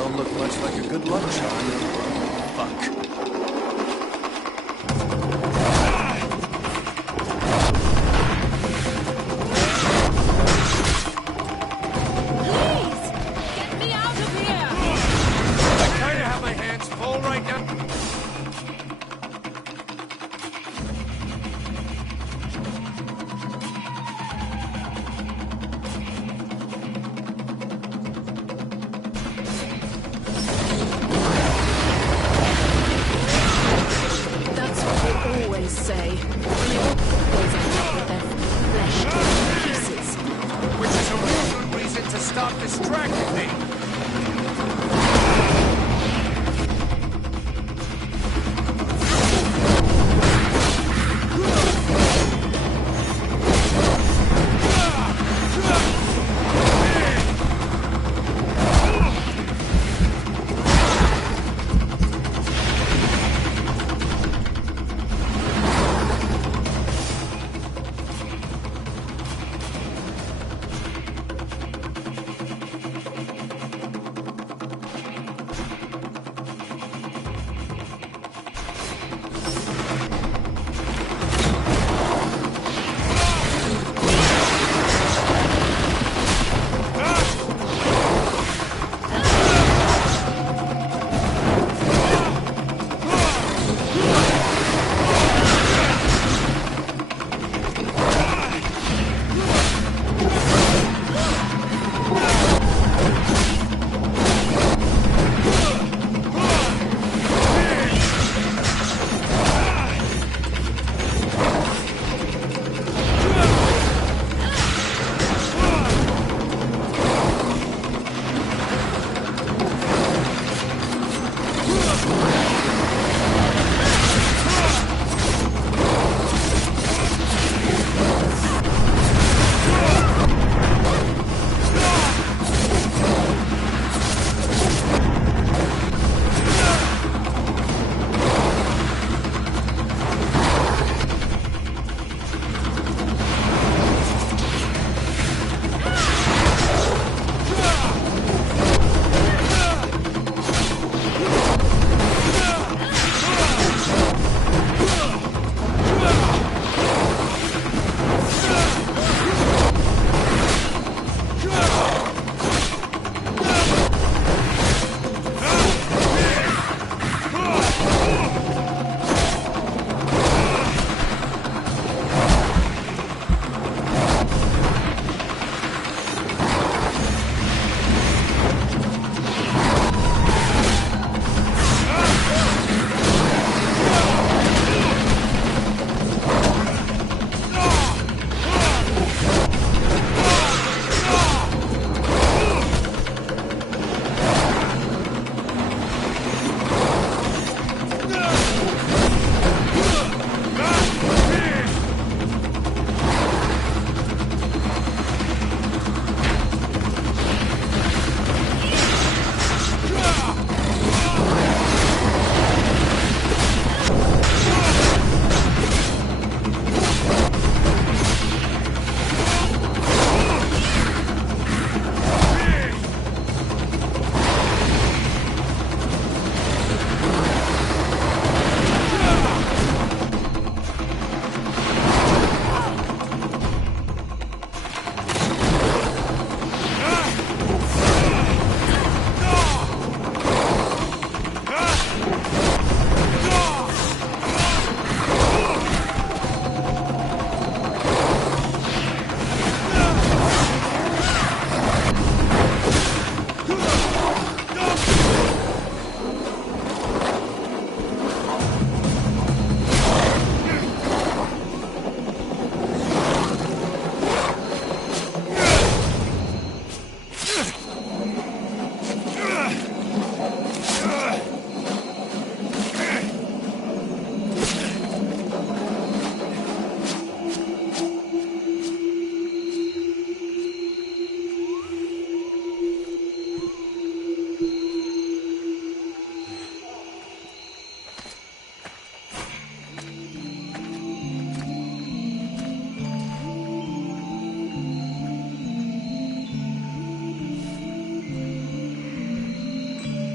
don't look much like a good luck charm. Fuck.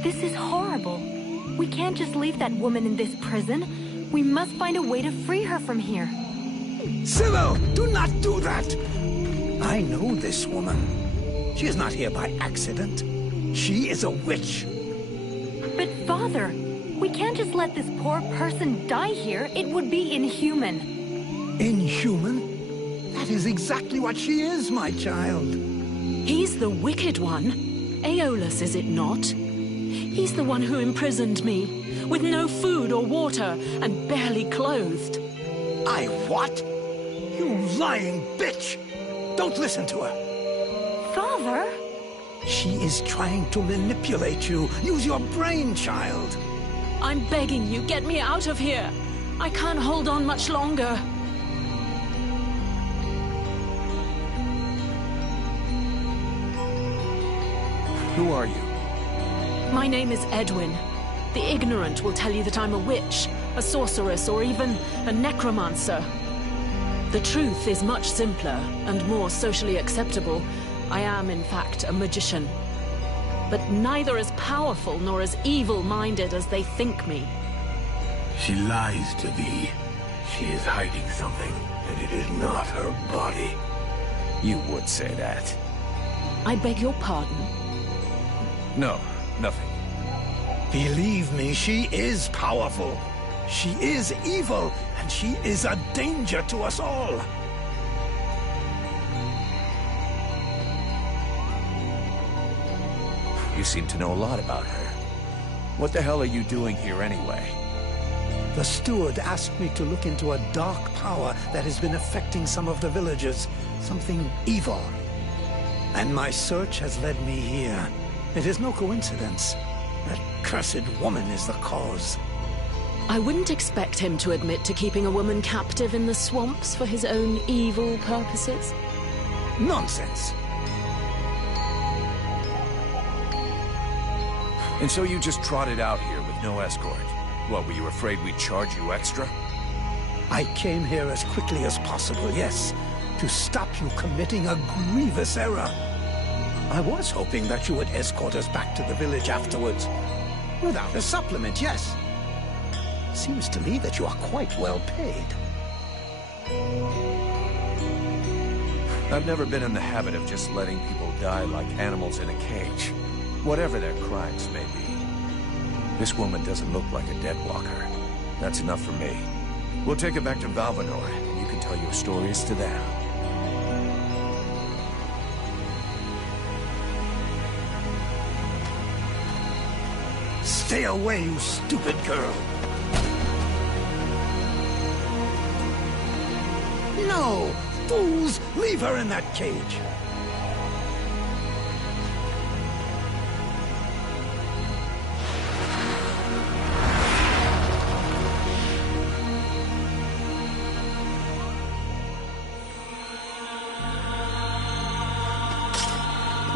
This is horrible. We can't just leave that woman in this prison. We must find a way to free her from here. Sybil, do not do that! I know this woman. She is not here by accident. She is a witch. But Father, we can't just let this poor person die here. It would be inhuman. Inhuman? That is exactly what she is, my child. He's the wicked one. Aeolus, is it not? He's the one who imprisoned me, with no food or water, and barely clothed. I what? You lying bitch! Don't listen to her. Father? She is trying to manipulate you. Use your brain, child. I'm begging you, get me out of here. I can't hold on much longer. Who are you? My name is Edwin. The ignorant will tell you that I'm a witch, a sorceress, or even a necromancer. The truth is much simpler and more socially acceptable. I am, in fact, a magician. But neither as powerful nor as evil-minded as they think me. She lies to thee. She is hiding something, and it is not her body. You would say that. I beg your pardon? No, nothing. Believe me, she is powerful. She is evil, and she is a danger to us all. You seem to know a lot about her. What the hell are you doing here anyway? The steward asked me to look into a dark power that has been affecting some of the villagers. Something evil. And my search has led me here. It is no coincidence. That cursed woman is the cause. I wouldn't expect him to admit to keeping a woman captive in the swamps for his own evil purposes. Nonsense. And so you just trotted out here with no escort? What, were you afraid we'd charge you extra? I came here as quickly as possible, yes, to stop you committing a grievous error. I was hoping that you would escort us back to the village afterwards. Without a supplement, yes. Seems to me that you are quite well paid. I've never been in the habit of just letting people die like animals in a cage. Whatever their crimes may be. This woman doesn't look like a dead walker. That's enough for me. We'll take her back to Valvanor, and you can tell your stories to them. Stay away, you stupid girl. No! Fools! Leave her in that cage!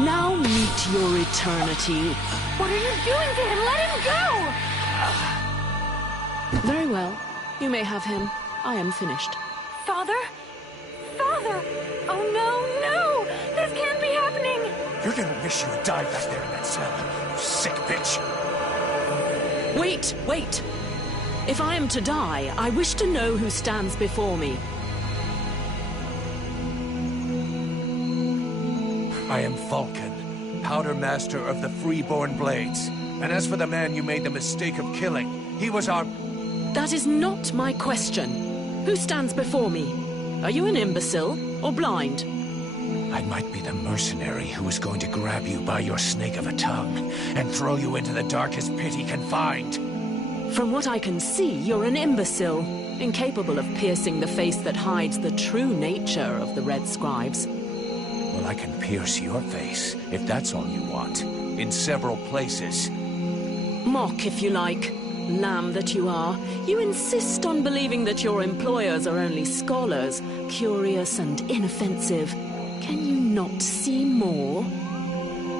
Now meet your eternity. What are you doing to him? Let him go! Very well. You may have him. I am finished. Father? Father! Oh no, no! This can't be happening! You're gonna wish you had died back there in that cell, you sick bitch! Wait, wait! If I am to die, I wish to know who stands before me. I am Vulcan, Powder Master of the Freeborn Blades. And as for the man you made the mistake of killing, he was our... That is not my question. Who stands before me? Are you an imbecile or blind? I might be the mercenary who is going to grab you by your snake of a tongue and throw you into the darkest pit he can find. From what I can see, you're an imbecile, incapable of piercing the face that hides the true nature of the Red Scribes. Well, I can pierce your face, if that's all you want, in several places. Mock, if you like. Lamb that you are. You insist on believing that your employers are only scholars, curious and inoffensive. Can you not see more?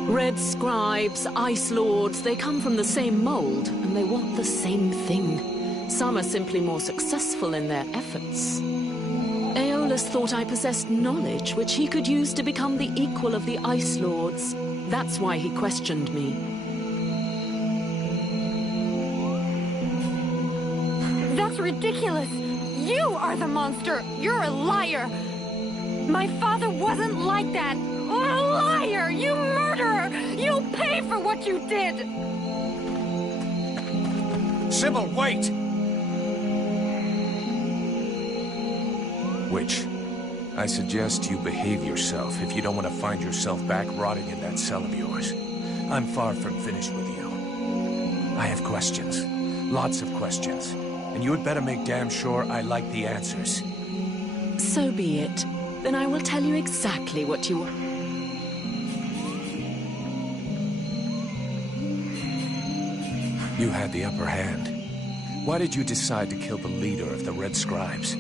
Red Scribes, Ice Lords, they come from the same mold, and they want the same thing. Some are simply more successful in their efforts. Aeolus thought I possessed knowledge which he could use to become the equal of the Ice Lords. That's why he questioned me. ridiculous. You are the monster. You're a liar. My father wasn't like that. What a liar! You murderer! You'll pay for what you did! Sybil, wait! Witch, I suggest you behave yourself if you don't want to find yourself back rotting in that cell of yours. I'm far from finished with you. I have questions. Lots of questions. And you had better make damn sure I like the answers. So be it. Then I will tell you exactly what you want. You had the upper hand. Why did you decide to kill the leader of the Red Scribes?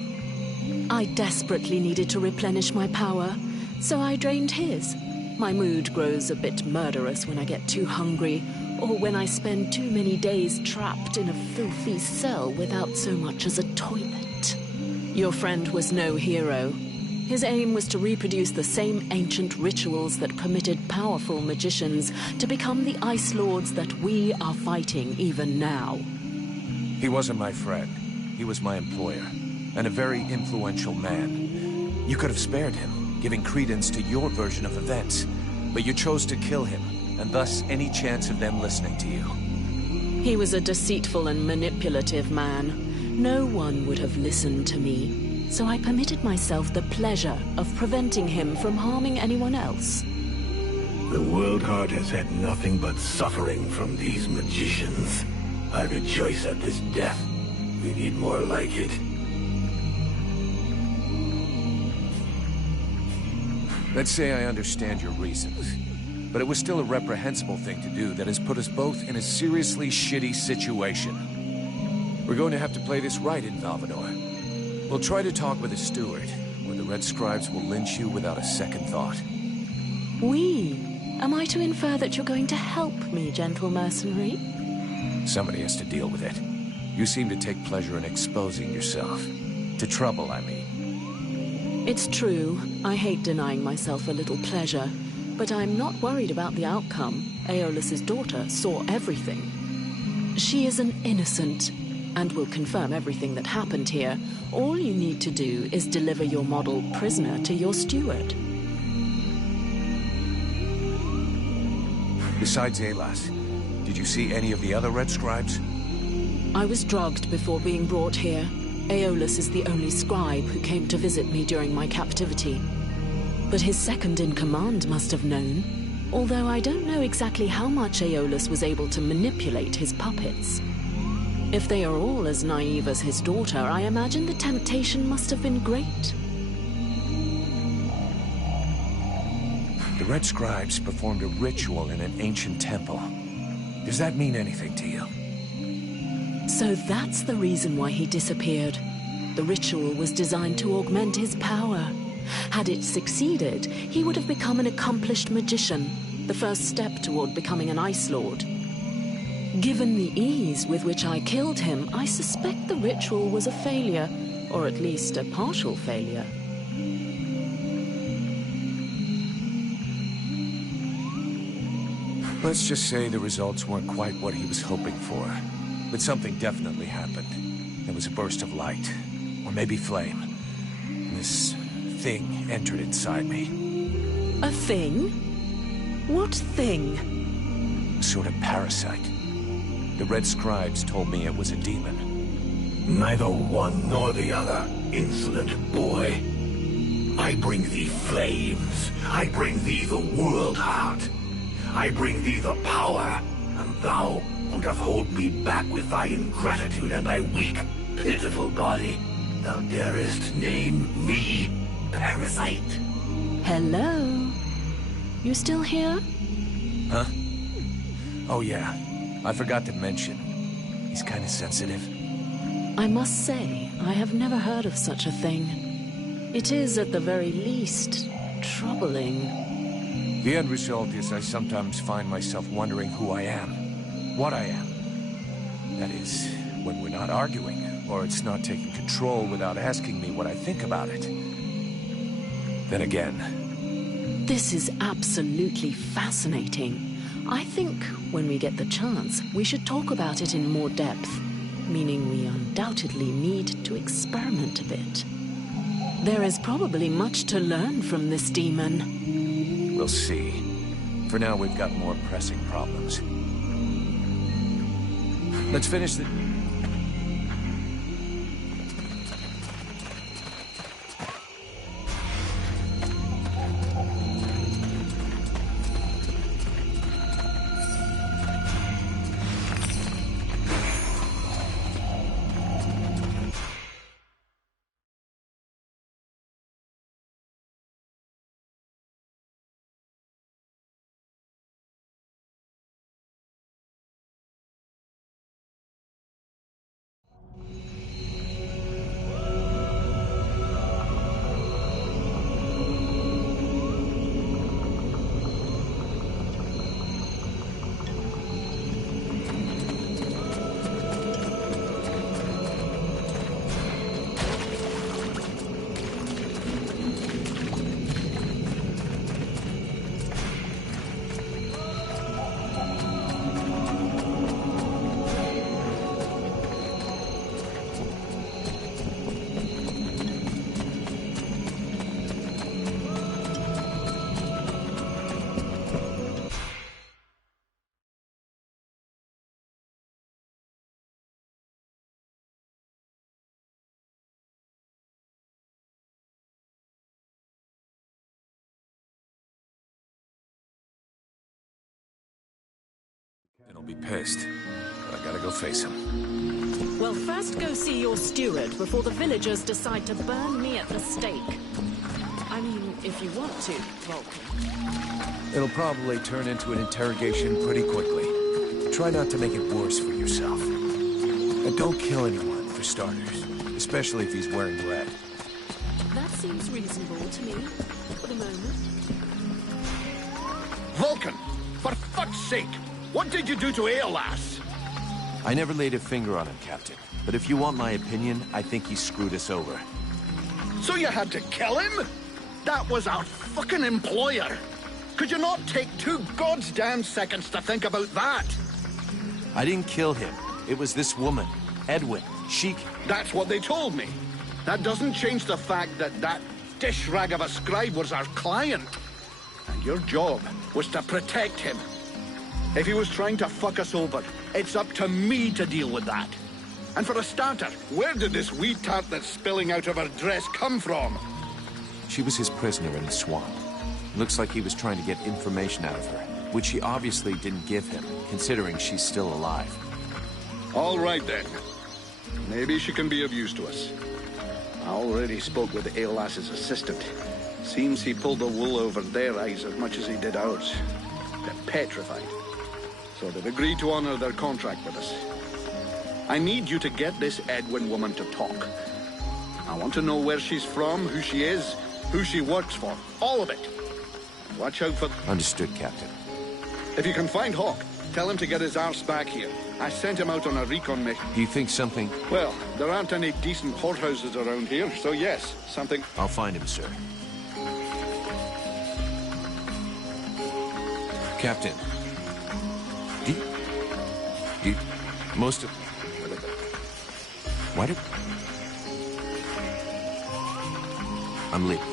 I desperately needed to replenish my power, so I drained his. My mood grows a bit murderous when I get too hungry, or when I spend too many days trapped in a filthy cell without so much as a toilet. Your friend was no hero. His aim was to reproduce the same ancient rituals that permitted powerful magicians to become the Ice Lords that we are fighting even now. He wasn't my friend. He was my employer, and a very influential man. You could have spared him, giving credence to your version of events, but you chose to kill him, and thus any chance of them listening to you. He was a deceitful and manipulative man. No one would have listened to me. So I permitted myself the pleasure of preventing him from harming anyone else. The World Heart has had nothing but suffering from these magicians. I rejoice at this death. We need more like it. Let's say I understand your reasons, but it was still a reprehensible thing to do that has put us both in a seriously shitty situation. We're going to have to play this right in Valvanor. We'll try to talk with the steward, where the Red Scribes will lynch you without a second thought. We? Am I to infer that you're going to help me, gentle mercenary? Somebody has to deal with it. You seem to take pleasure in exposing yourself. To trouble, I mean. It's true. I hate denying myself a little pleasure, but I'm not worried about the outcome. Aeolus's daughter saw everything. She is an innocent, and will confirm everything that happened here. All you need to do is deliver your model prisoner to your steward. Besides Aelas, did you see any of the other Red Scribes? I was drugged before being brought here. Aeolus is the only scribe who came to visit me during my captivity. But his second-in-command must have known, although I don't know exactly how much Aeolus was able to manipulate his puppets. If they are all as naive as his daughter, I imagine the temptation must have been great. The Red Scribes performed a ritual in an ancient temple. Does that mean anything to you? So that's the reason why he disappeared. The ritual was designed to augment his power. Had it succeeded, he would have become an accomplished magician, the first step toward becoming an Ice Lord. Given the ease with which I killed him, I suspect the ritual was a failure, or at least a partial failure. Let's just say the results weren't quite what he was hoping for. But something definitely happened. There was a burst of light, or maybe flame. And this thing entered inside me. A thing? What thing? A sort of parasite. The Red Scribes told me it was a demon. Neither one nor the other, insolent boy. I bring thee flames. I bring thee the World Heart. I bring thee the power, and thou would have hold me back with thy ingratitude and thy weak, pitiful body. Thou darest name me parasite. Hello? You still here? Huh? Oh yeah. I forgot to mention. He's kind of sensitive. I must say, I have never heard of such a thing. It is, at the very least, troubling. The end result is I sometimes find myself wondering who I am. What I am. That is, when we're not arguing, or it's not taking control without asking me what I think about it. Then again... This is absolutely fascinating. I think, when we get the chance, we should talk about it in more depth. meaning we undoubtedly need to experiment a bit. There is probably much to learn from this demon. We'll see. For now, we've got more pressing problems. Let's finish the... He'll be pissed, but I gotta go face him. Well, first go see your steward before the villagers decide to burn me at the stake. I mean, if you want to, Vulcan. It'll probably turn into an interrogation pretty quickly. Try not to make it worse for yourself. And don't kill anyone, for starters. Especially if he's wearing red. That seems reasonable to me, for the moment. Vulcan! For fuck's sake! What did you do to Aeolas? I never laid a finger on him, Captain. But if you want my opinion, I think he screwed us over. So you had to kill him? That was our fucking employer. Could you not take 2 goddamn seconds to think about that? I didn't kill him. It was this woman, Edwin. That's what they told me. That doesn't change the fact that that dish rag of a scribe was our client. And your job was to protect him. If he was trying to fuck us over, it's up to me to deal with that. And for a starter, where did this wee tart that's spilling out of her dress come from? She was his prisoner in the swamp. Looks like he was trying to get information out of her, which he obviously didn't give him, considering she's still alive. All right, then. Maybe she can be of use to us. I already spoke with Aeolas's assistant. Seems he pulled the wool over their eyes as much as he did ours. They're petrified. So they've agreed to honor their contract with us. I need you to get this Edwin woman to talk. I want to know where she's from, who she is, who she works for. All of it. Watch out for... Understood, Captain. If you can find Hawk, tell him to get his arse back here. I sent him out on a recon mission. Do you think something... Well, there aren't any decent whorehouses around here, so yes, something... I'll find him, sir. Captain. Most of... Why did... I'm leaving.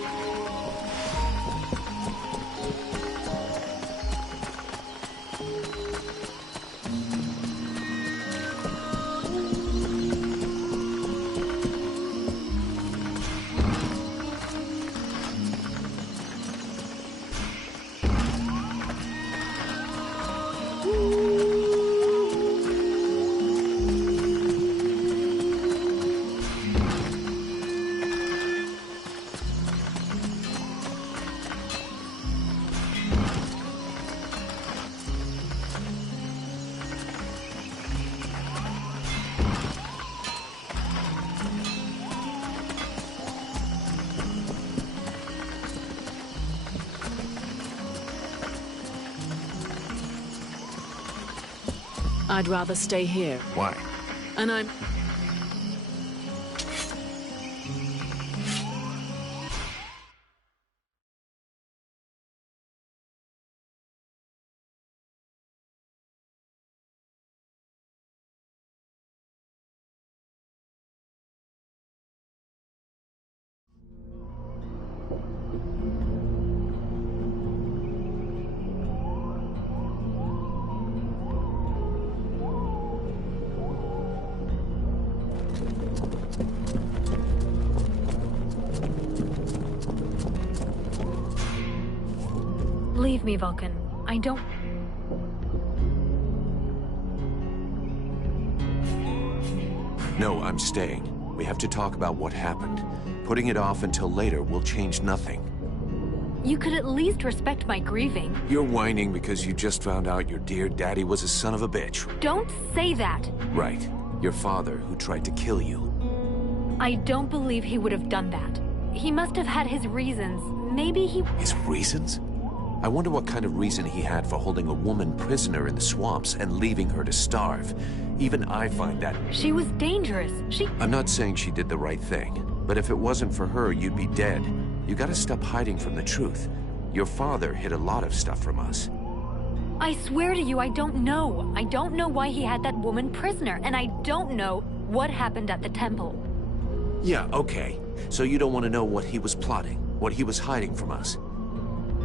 I'd rather stay here. Why? And I'm... Leave me, Vulcan. I don't... No, I'm staying. We have to talk about what happened. Putting it off until later will change nothing. You could at least respect my grieving. You're whining because you just found out your dear daddy was a son of a bitch. Don't say that! Right. Your father, who tried to kill you. I don't believe he would have done that. He must have had his reasons. Maybe he... His reasons? I wonder what kind of reason he had for holding a woman prisoner in the swamps and leaving her to starve. Even I find that... She was dangerous. I'm not saying she did the right thing, but if it wasn't for her, you'd be dead. You gotta stop hiding from the truth. Your father hid a lot of stuff from us. I swear to you, I don't know. I don't know why he had that woman prisoner, and I don't know what happened at the temple. Yeah, okay. So you don't want to know what he was plotting, what he was hiding from us?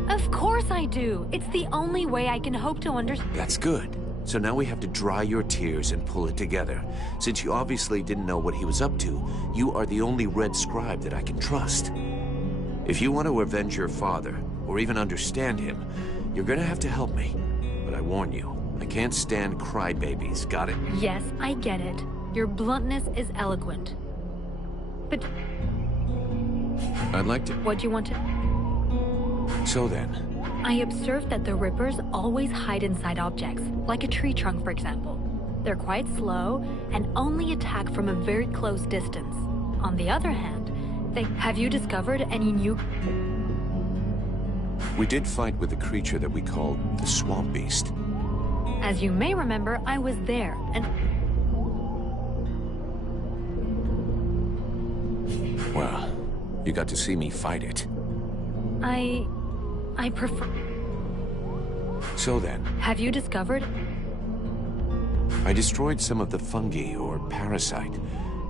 Of course I do. It's the only way I can hope to understand. That's good. So now we have to dry your tears and pull it together. Since you obviously didn't know what he was up to, you are the only Red Scribe that I can trust. If you want to avenge your father, or even understand him, you're gonna have to help me. But I warn you, I can't stand crybabies, got it? Yes, I get it. Your bluntness is eloquent. But... I'd like to... What do you want to... So then... I observed that the Rippers always hide inside objects, like a tree trunk, for example. They're quite slow, and only attack from a very close distance. On the other hand, have you discovered any new... We did fight with a creature that we called the Swamp Beast. As you may remember, I was there, and... Well, you got to see me fight it. I prefer... So then... Have you discovered... I destroyed some of the fungi, or parasite.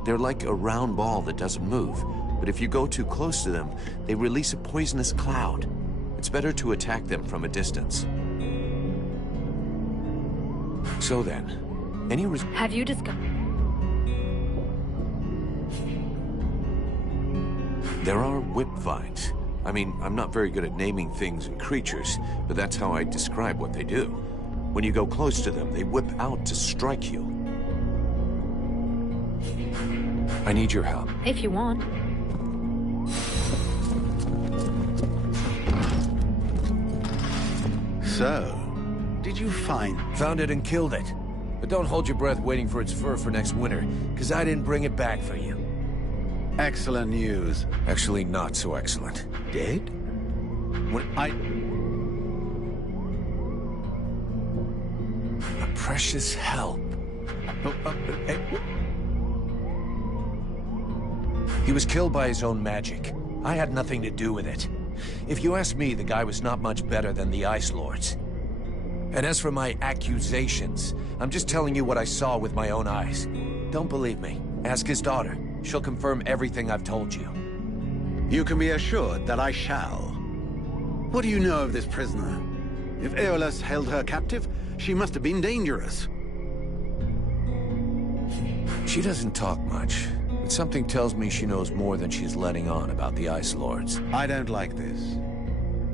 They're like a round ball that doesn't move, but if you go too close to them, they release a poisonous cloud. It's better to attack them from a distance. So then, any Have you discovered... There are whip vines. I mean, I'm not very good at naming things and creatures, but that's how I describe what they do. When you go close to them, they whip out to strike you. I need your help. If you want. So, did you find... Found it and killed it. But don't hold your breath waiting for its fur for next winter, because I didn't bring it back for you. Excellent news. Actually, not so excellent. Dead? When A precious help. He was killed by his own magic. I had nothing to do with it. If you ask me, the guy was not much better than the Ice Lords. And as for my accusations, I'm just telling you what I saw with my own eyes. Don't believe me. Ask his daughter. She'll confirm everything I've told you. You can be assured that I shall. What do you know of this prisoner? If Aeolus held her captive, she must have been dangerous. She doesn't talk much, but something tells me she knows more than she's letting on about the Ice Lords. I don't like this.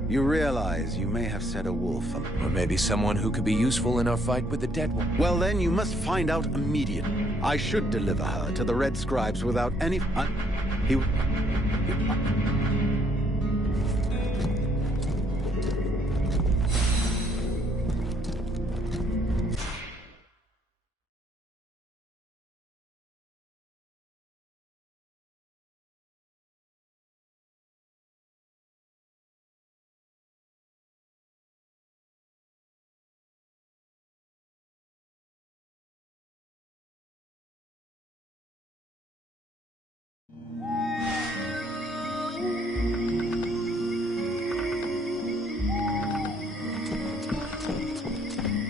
You realize you may have set a wolf on... Or maybe someone who could be useful in our fight with the dead one. Well then, you must find out immediately. I should deliver her to the Red Scribes without any...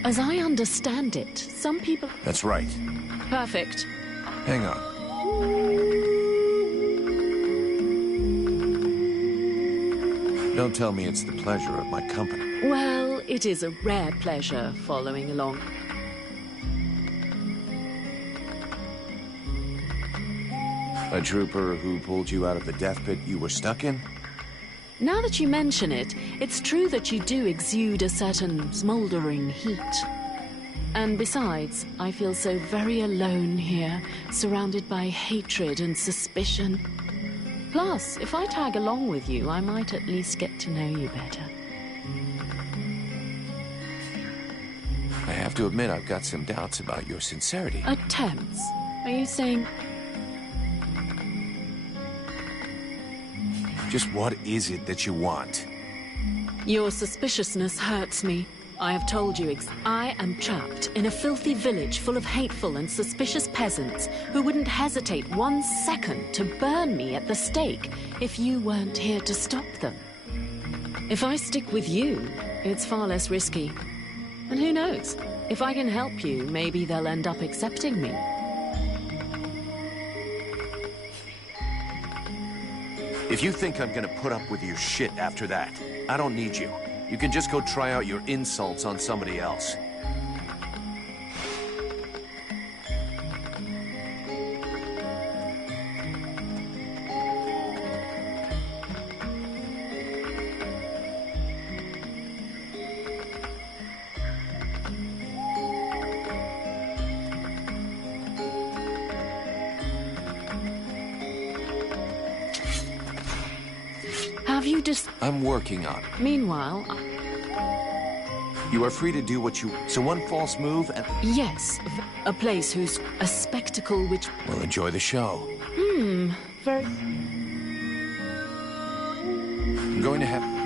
As I understand it, some people... That's right. Perfect. Hang on. Don't tell me it's the pleasure of my company. Well, it is a rare pleasure following along. A trooper who pulled you out of the death pit you were stuck in? Now that you mention it, it's true that you do exude a certain smoldering heat. And besides, I feel so very alone here, surrounded by hatred and suspicion. Plus, if I tag along with you, I might at least get to know you better. I have to admit, I've got some doubts about your sincerity. Attempts? Are you saying... Just what is it that you want? Your suspiciousness hurts me. I have told you, I am trapped in a filthy village full of hateful and suspicious peasants who wouldn't hesitate 1 second to burn me at the stake if you weren't here to stop them. If I stick with you, it's far less risky. And who knows? If I can help you, maybe they'll end up accepting me. If you think I'm gonna put up with your shit after that, I don't need you. You can just go try out your insults on somebody else. Have you just... I'm working on it. Meanwhile... You are free to do what you... So one false move and... Yes, a place whose... a spectacle which... Well, enjoy the show. Very... I'm going to have...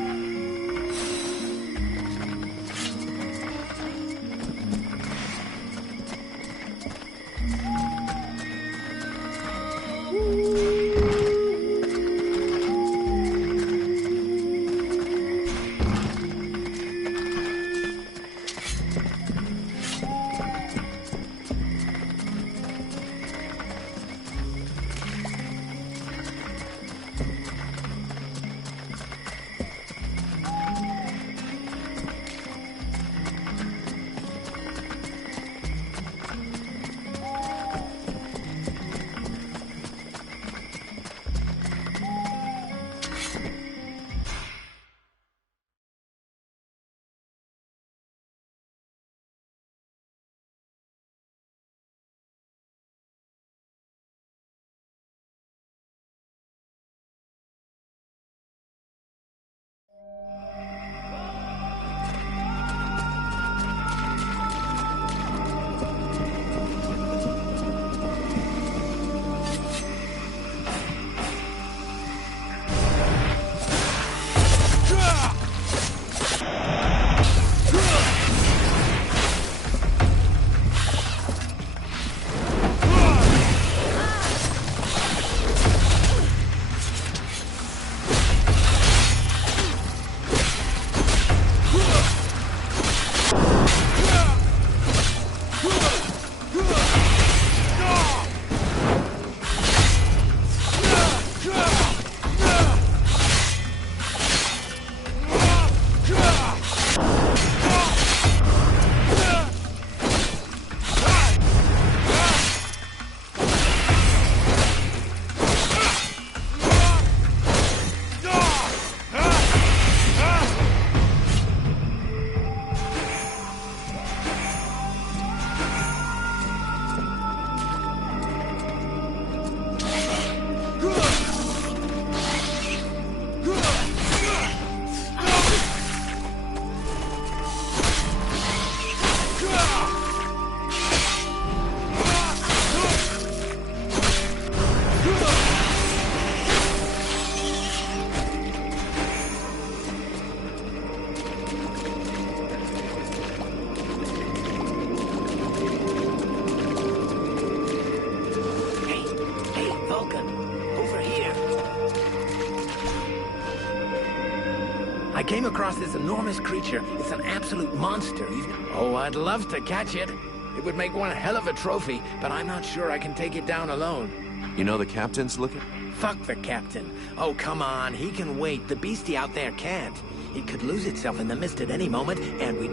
I came across this enormous creature. It's an absolute monster. Oh, I'd love to catch it. It would make one hell of a trophy, but I'm not sure I can take it down alone. You know the captain's looking? Fuck the captain. Oh, come on. He can wait. The beastie out there can't. It could lose itself in the mist at any moment, and we...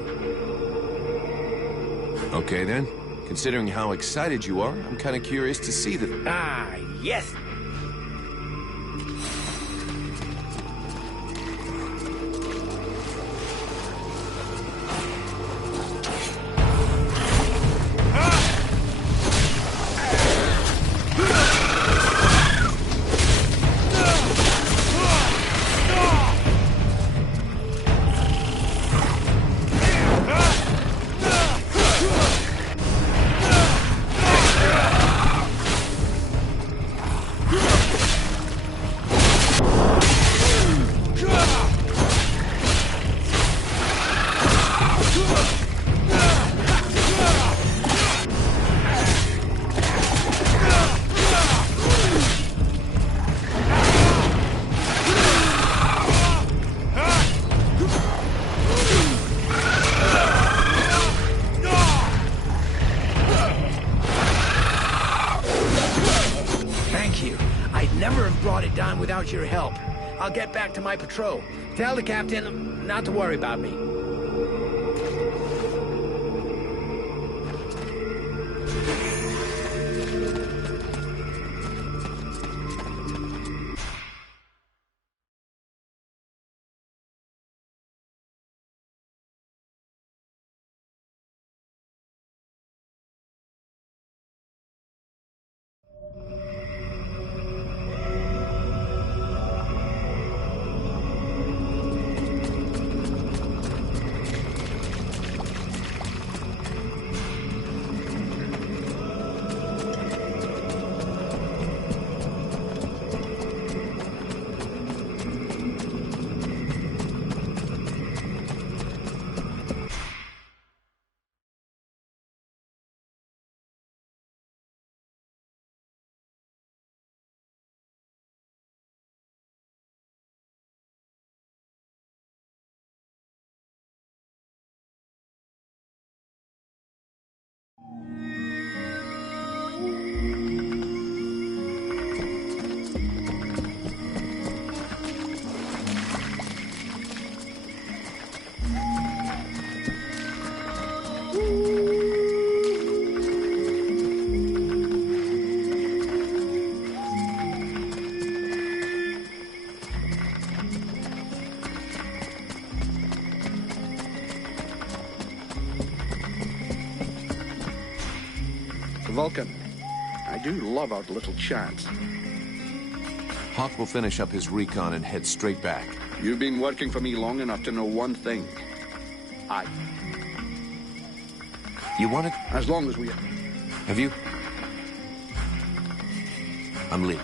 Okay, then. Considering how excited you are, I'm kind of curious to see the... Ah, yes! Without your help. I'll get back to my patrol. Tell the captain not to worry about me. Vulcan, I do love our little chats. Hawk will finish up his recon and head straight back. You've been working for me long enough to know one thing. You want it? As long as we... Have you? I'm Lee.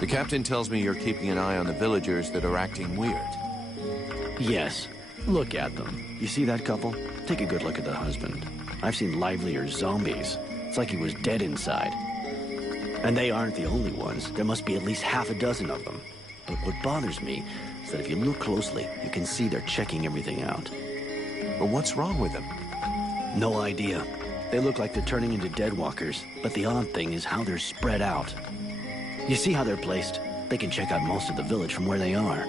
The captain tells me you're keeping an eye on the villagers that are acting weird. Yes. Look at them. You see that couple? Take a good look at the husband. I've seen livelier zombies. It's like he was dead inside. And they aren't the only ones. There must be at least half a dozen of them. But what bothers me is that if you look closely, you can see they're checking everything out. But what's wrong with them? No idea. They look like they're turning into deadwalkers, but the odd thing is how they're spread out. You see how they're placed? They can check out most of the village from where they are.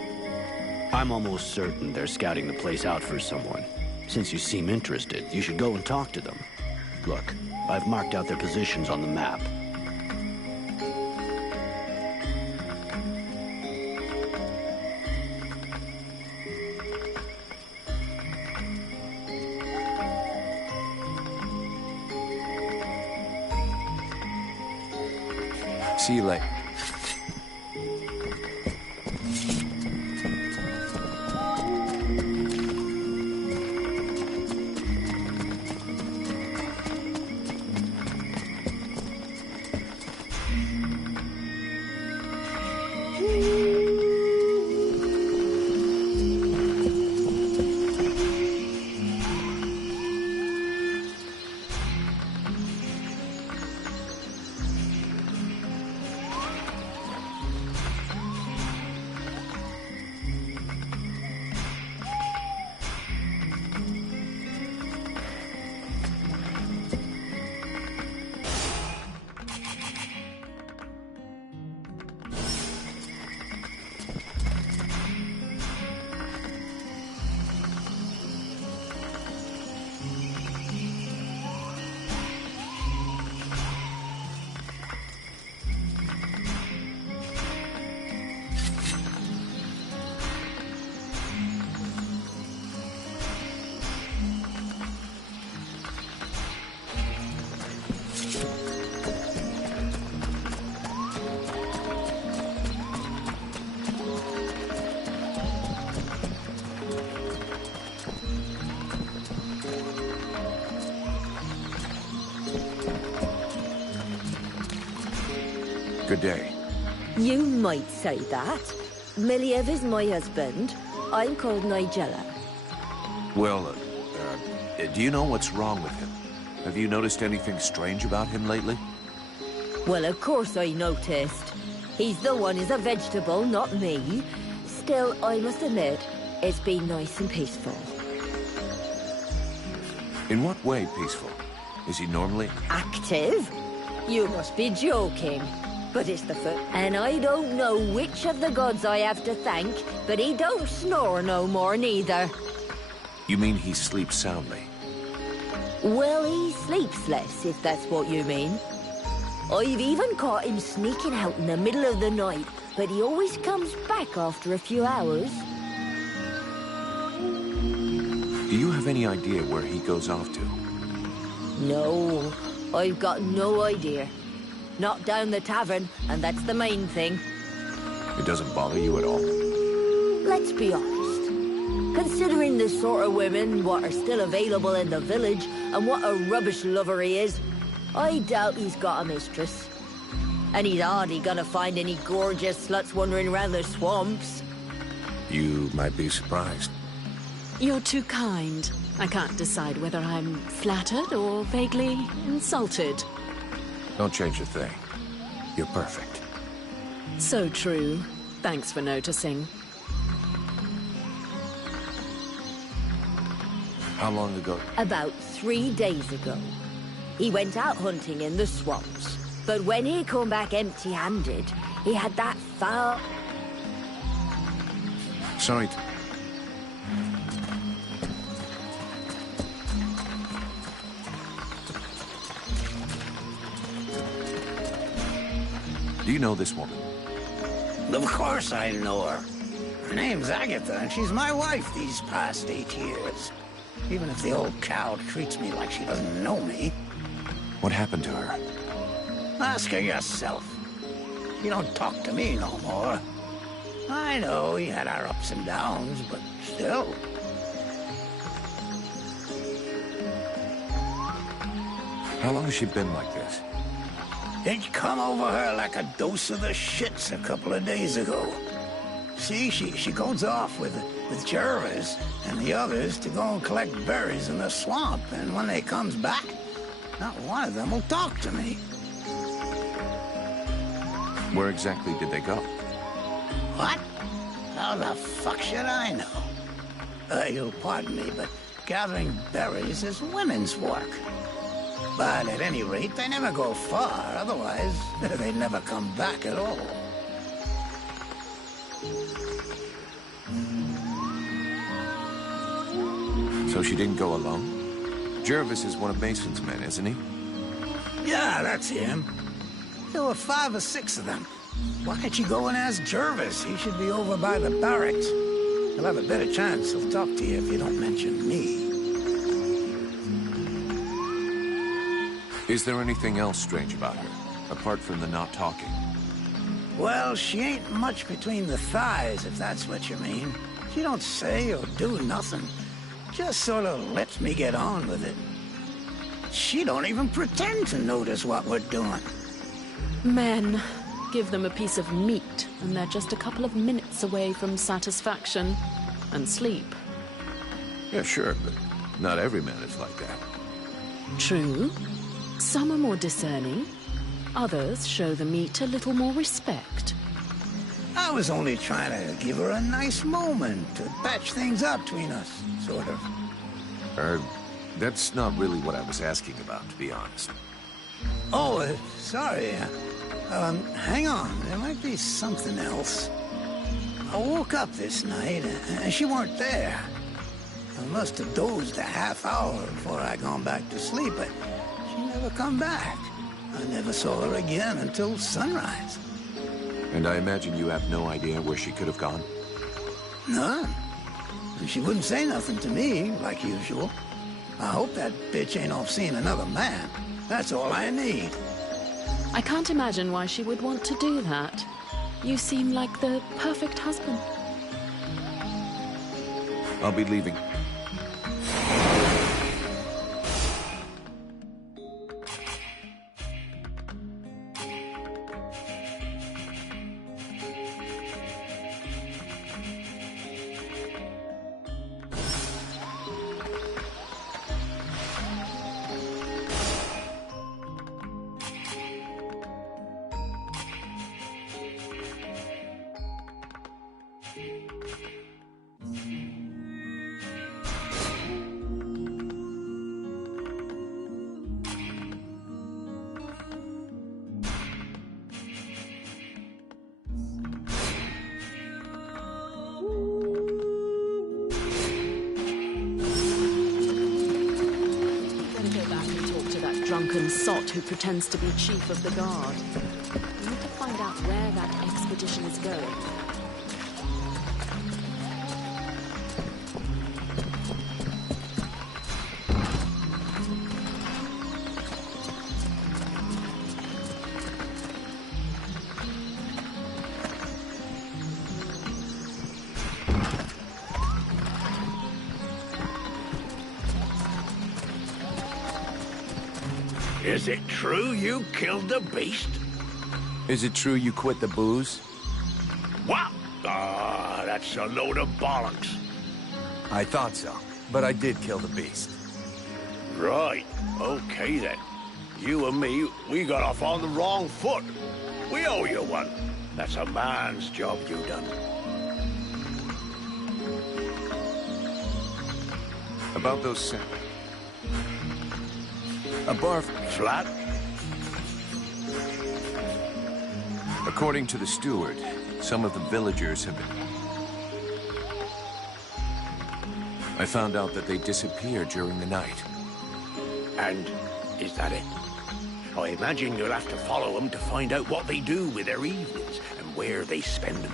I'm almost certain they're scouting the place out for someone. Since you seem interested, you should go and talk to them. Look, I've marked out their positions on the map. See you later. Good day. You might say that. Miliev is my husband. I'm called Nigella. Well, do you know what's wrong with him? Have you noticed anything strange about him lately? Well, of course I noticed. He's the one who's a vegetable, not me. Still, I must admit, it's been nice and peaceful. In what way peaceful? Is he normally... Active? You must be joking. But it's the first... And I don't know which of the gods I have to thank, but he don't snore no more neither. You mean he sleeps soundly? Well, he sleeps less, if that's what you mean. I've even caught him sneaking out in the middle of the night, but he always comes back after a few hours. Do you have any idea where he goes off to? No, I've got no idea. Not down the tavern, and that's the main thing. It doesn't bother you at all? Let's be honest. Considering the sort of women what are still available in the village, and what a rubbish lover he is, I doubt he's got a mistress. And he's hardly gonna find any gorgeous sluts wandering around the swamps. You might be surprised. You're too kind. I can't decide whether I'm flattered or vaguely insulted. Don't change a thing. You're perfect. So true. Thanks for noticing. How long ago? About 3 days ago. He went out hunting in the swamps. But when he come back empty-handed, he had that foul... Sorry. Do you know this woman? Of course I know her. Her name's Agatha, and she's my wife these past 8 years. Even if the old cow treats me like she doesn't know me. What happened to her? Ask her yourself. She don't talk to me no more. I know he had our ups and downs, but still. How long has she been like this? It come over her like a dose of the shits a couple of days ago. See, she goes off with Jervis and the others to go and collect berries in the swamp, and when they comes back, not one of them will talk to me. Where exactly did they go? What? How the fuck should I know? You'll pardon me, but gathering berries is women's work. But at any rate, they never go far, otherwise they'd never come back at all. So she didn't go alone? Jervis is one of Mason's men, isn't he? Yeah, that's him. There were 5 or 6 of them. Why can't you go and ask Jervis? He should be over by the barracks. He'll have a better chance. He'll talk to you if you don't mention me. Is there anything else strange about her, apart from the not talking? Well, she ain't much between the thighs, if that's what you mean. She don't say or do nothing. Just sort of lets me get on with it. She don't even pretend to notice what we're doing. Men, give them a piece of meat, and they're just a couple of minutes away from satisfaction and sleep. Yeah, sure, but not every man is like that. True. Some are more discerning. Others show the meat a little more respect. I was only trying to give her a nice moment to patch things up between us, sort of. That's not really what I was asking about, to be honest. Oh, sorry. Hang on. There might be something else. I woke up this night, and she weren't there. I must have dozed a half hour before I gone back to sleep, but she never come back. I never saw her again until sunrise. And I imagine you have no idea where she could have gone? None. And she wouldn't say nothing to me, like usual. I hope that bitch ain't off seeing another man. That's all I need. I can't imagine why she would want to do that. You seem like the perfect husband. I'll be leaving. Drunken sot who pretends to be chief of the guard. We need to find out where that expedition is going. Is it true you killed the beast? Is it true you quit the booze? What? Ah, that's a load of bollocks. I thought so, but I did kill the beast. Right. Okay, then. You and me, we got off on the wrong foot. We owe you one. That's a man's job you done. About those... A bar flat? According to the steward, some of the villagers have been... I found out that they disappeared during the night. And is that it? I imagine you'll have to follow them to find out what they do with their evenings and where they spend them.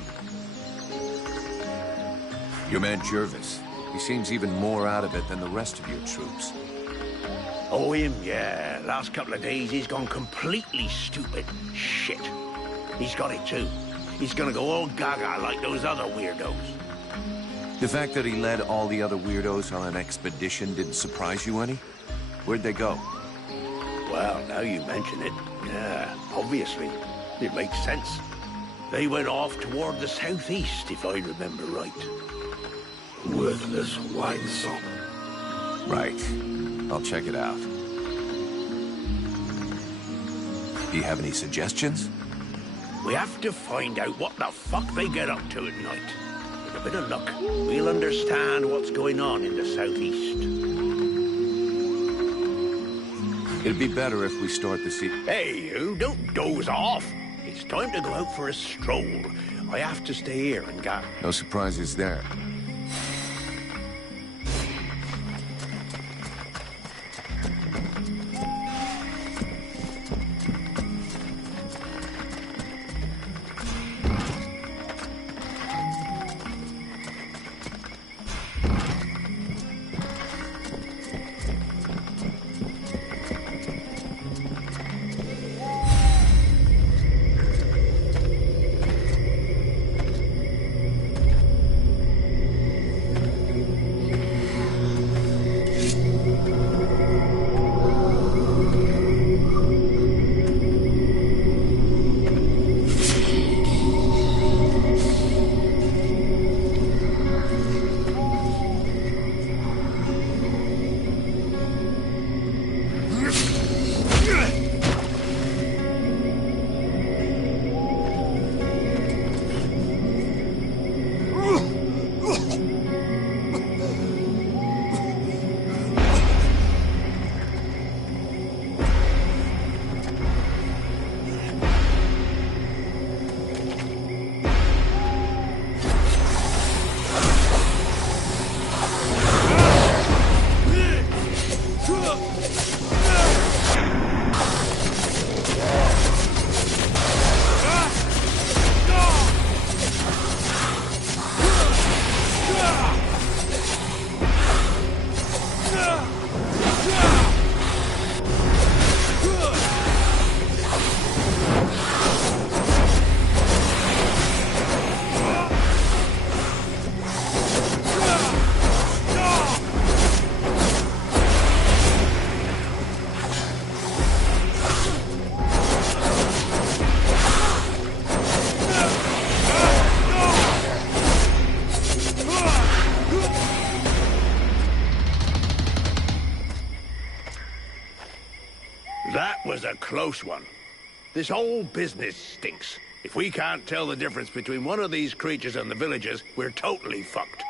Your man Jervis, he seems even more out of it than the rest of your troops. Oh, him, yeah. Last couple of days, he's gone completely stupid. Shit. He's got it, too. He's gonna go all gaga like those other weirdos. The fact that he led all the other weirdos on an expedition didn't surprise you any? Where'd they go? Well, now you mention it, yeah, obviously. It makes sense. They went off toward the southeast, if I remember right. Worthless wine sop. Right. I'll check it out. Do you have any suggestions? We have to find out what the fuck they get up to at night. With a bit of luck, we'll understand what's going on in the southeast. It'd be better if we start the sea. Hey, you, don't doze off. It's time to go out for a stroll. I have to stay here and gather. No surprises there. That was a close one. This whole business stinks. If we can't tell the difference between one of these creatures and the villagers, we're totally fucked.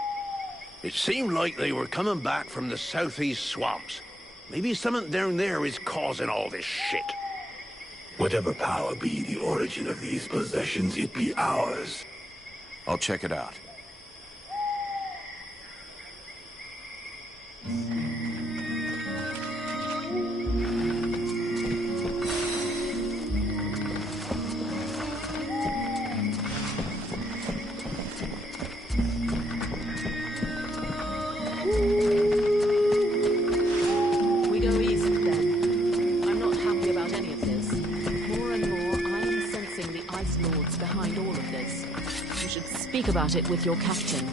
It seemed like they were coming back from the southeast swamps. Maybe something down there is causing all this shit. Whatever power be the origin of these possessions, it be ours. I'll check it out. We go east, then. I'm not happy about any of this. More and more, I am sensing the Ice Lords behind all of this. You should speak about it with your captain.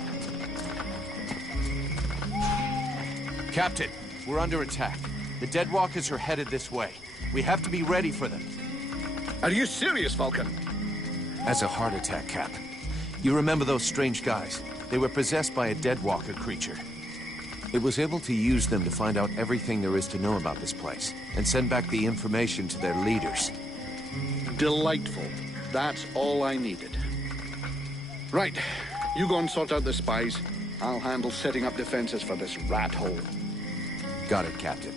Captain, we're under attack. The Deadwalkers are headed this way. We have to be ready for them. Are you serious, Falcon? As a heart attack, Cap. You remember those strange guys? They were possessed by a Deadwalker creature. It was able to use them to find out everything there is to know about this place, and send back the information to their leaders. Delightful. That's all I needed. Right, you go and sort out the spies. I'll handle setting up defenses for this rat hole. Got it, Captain.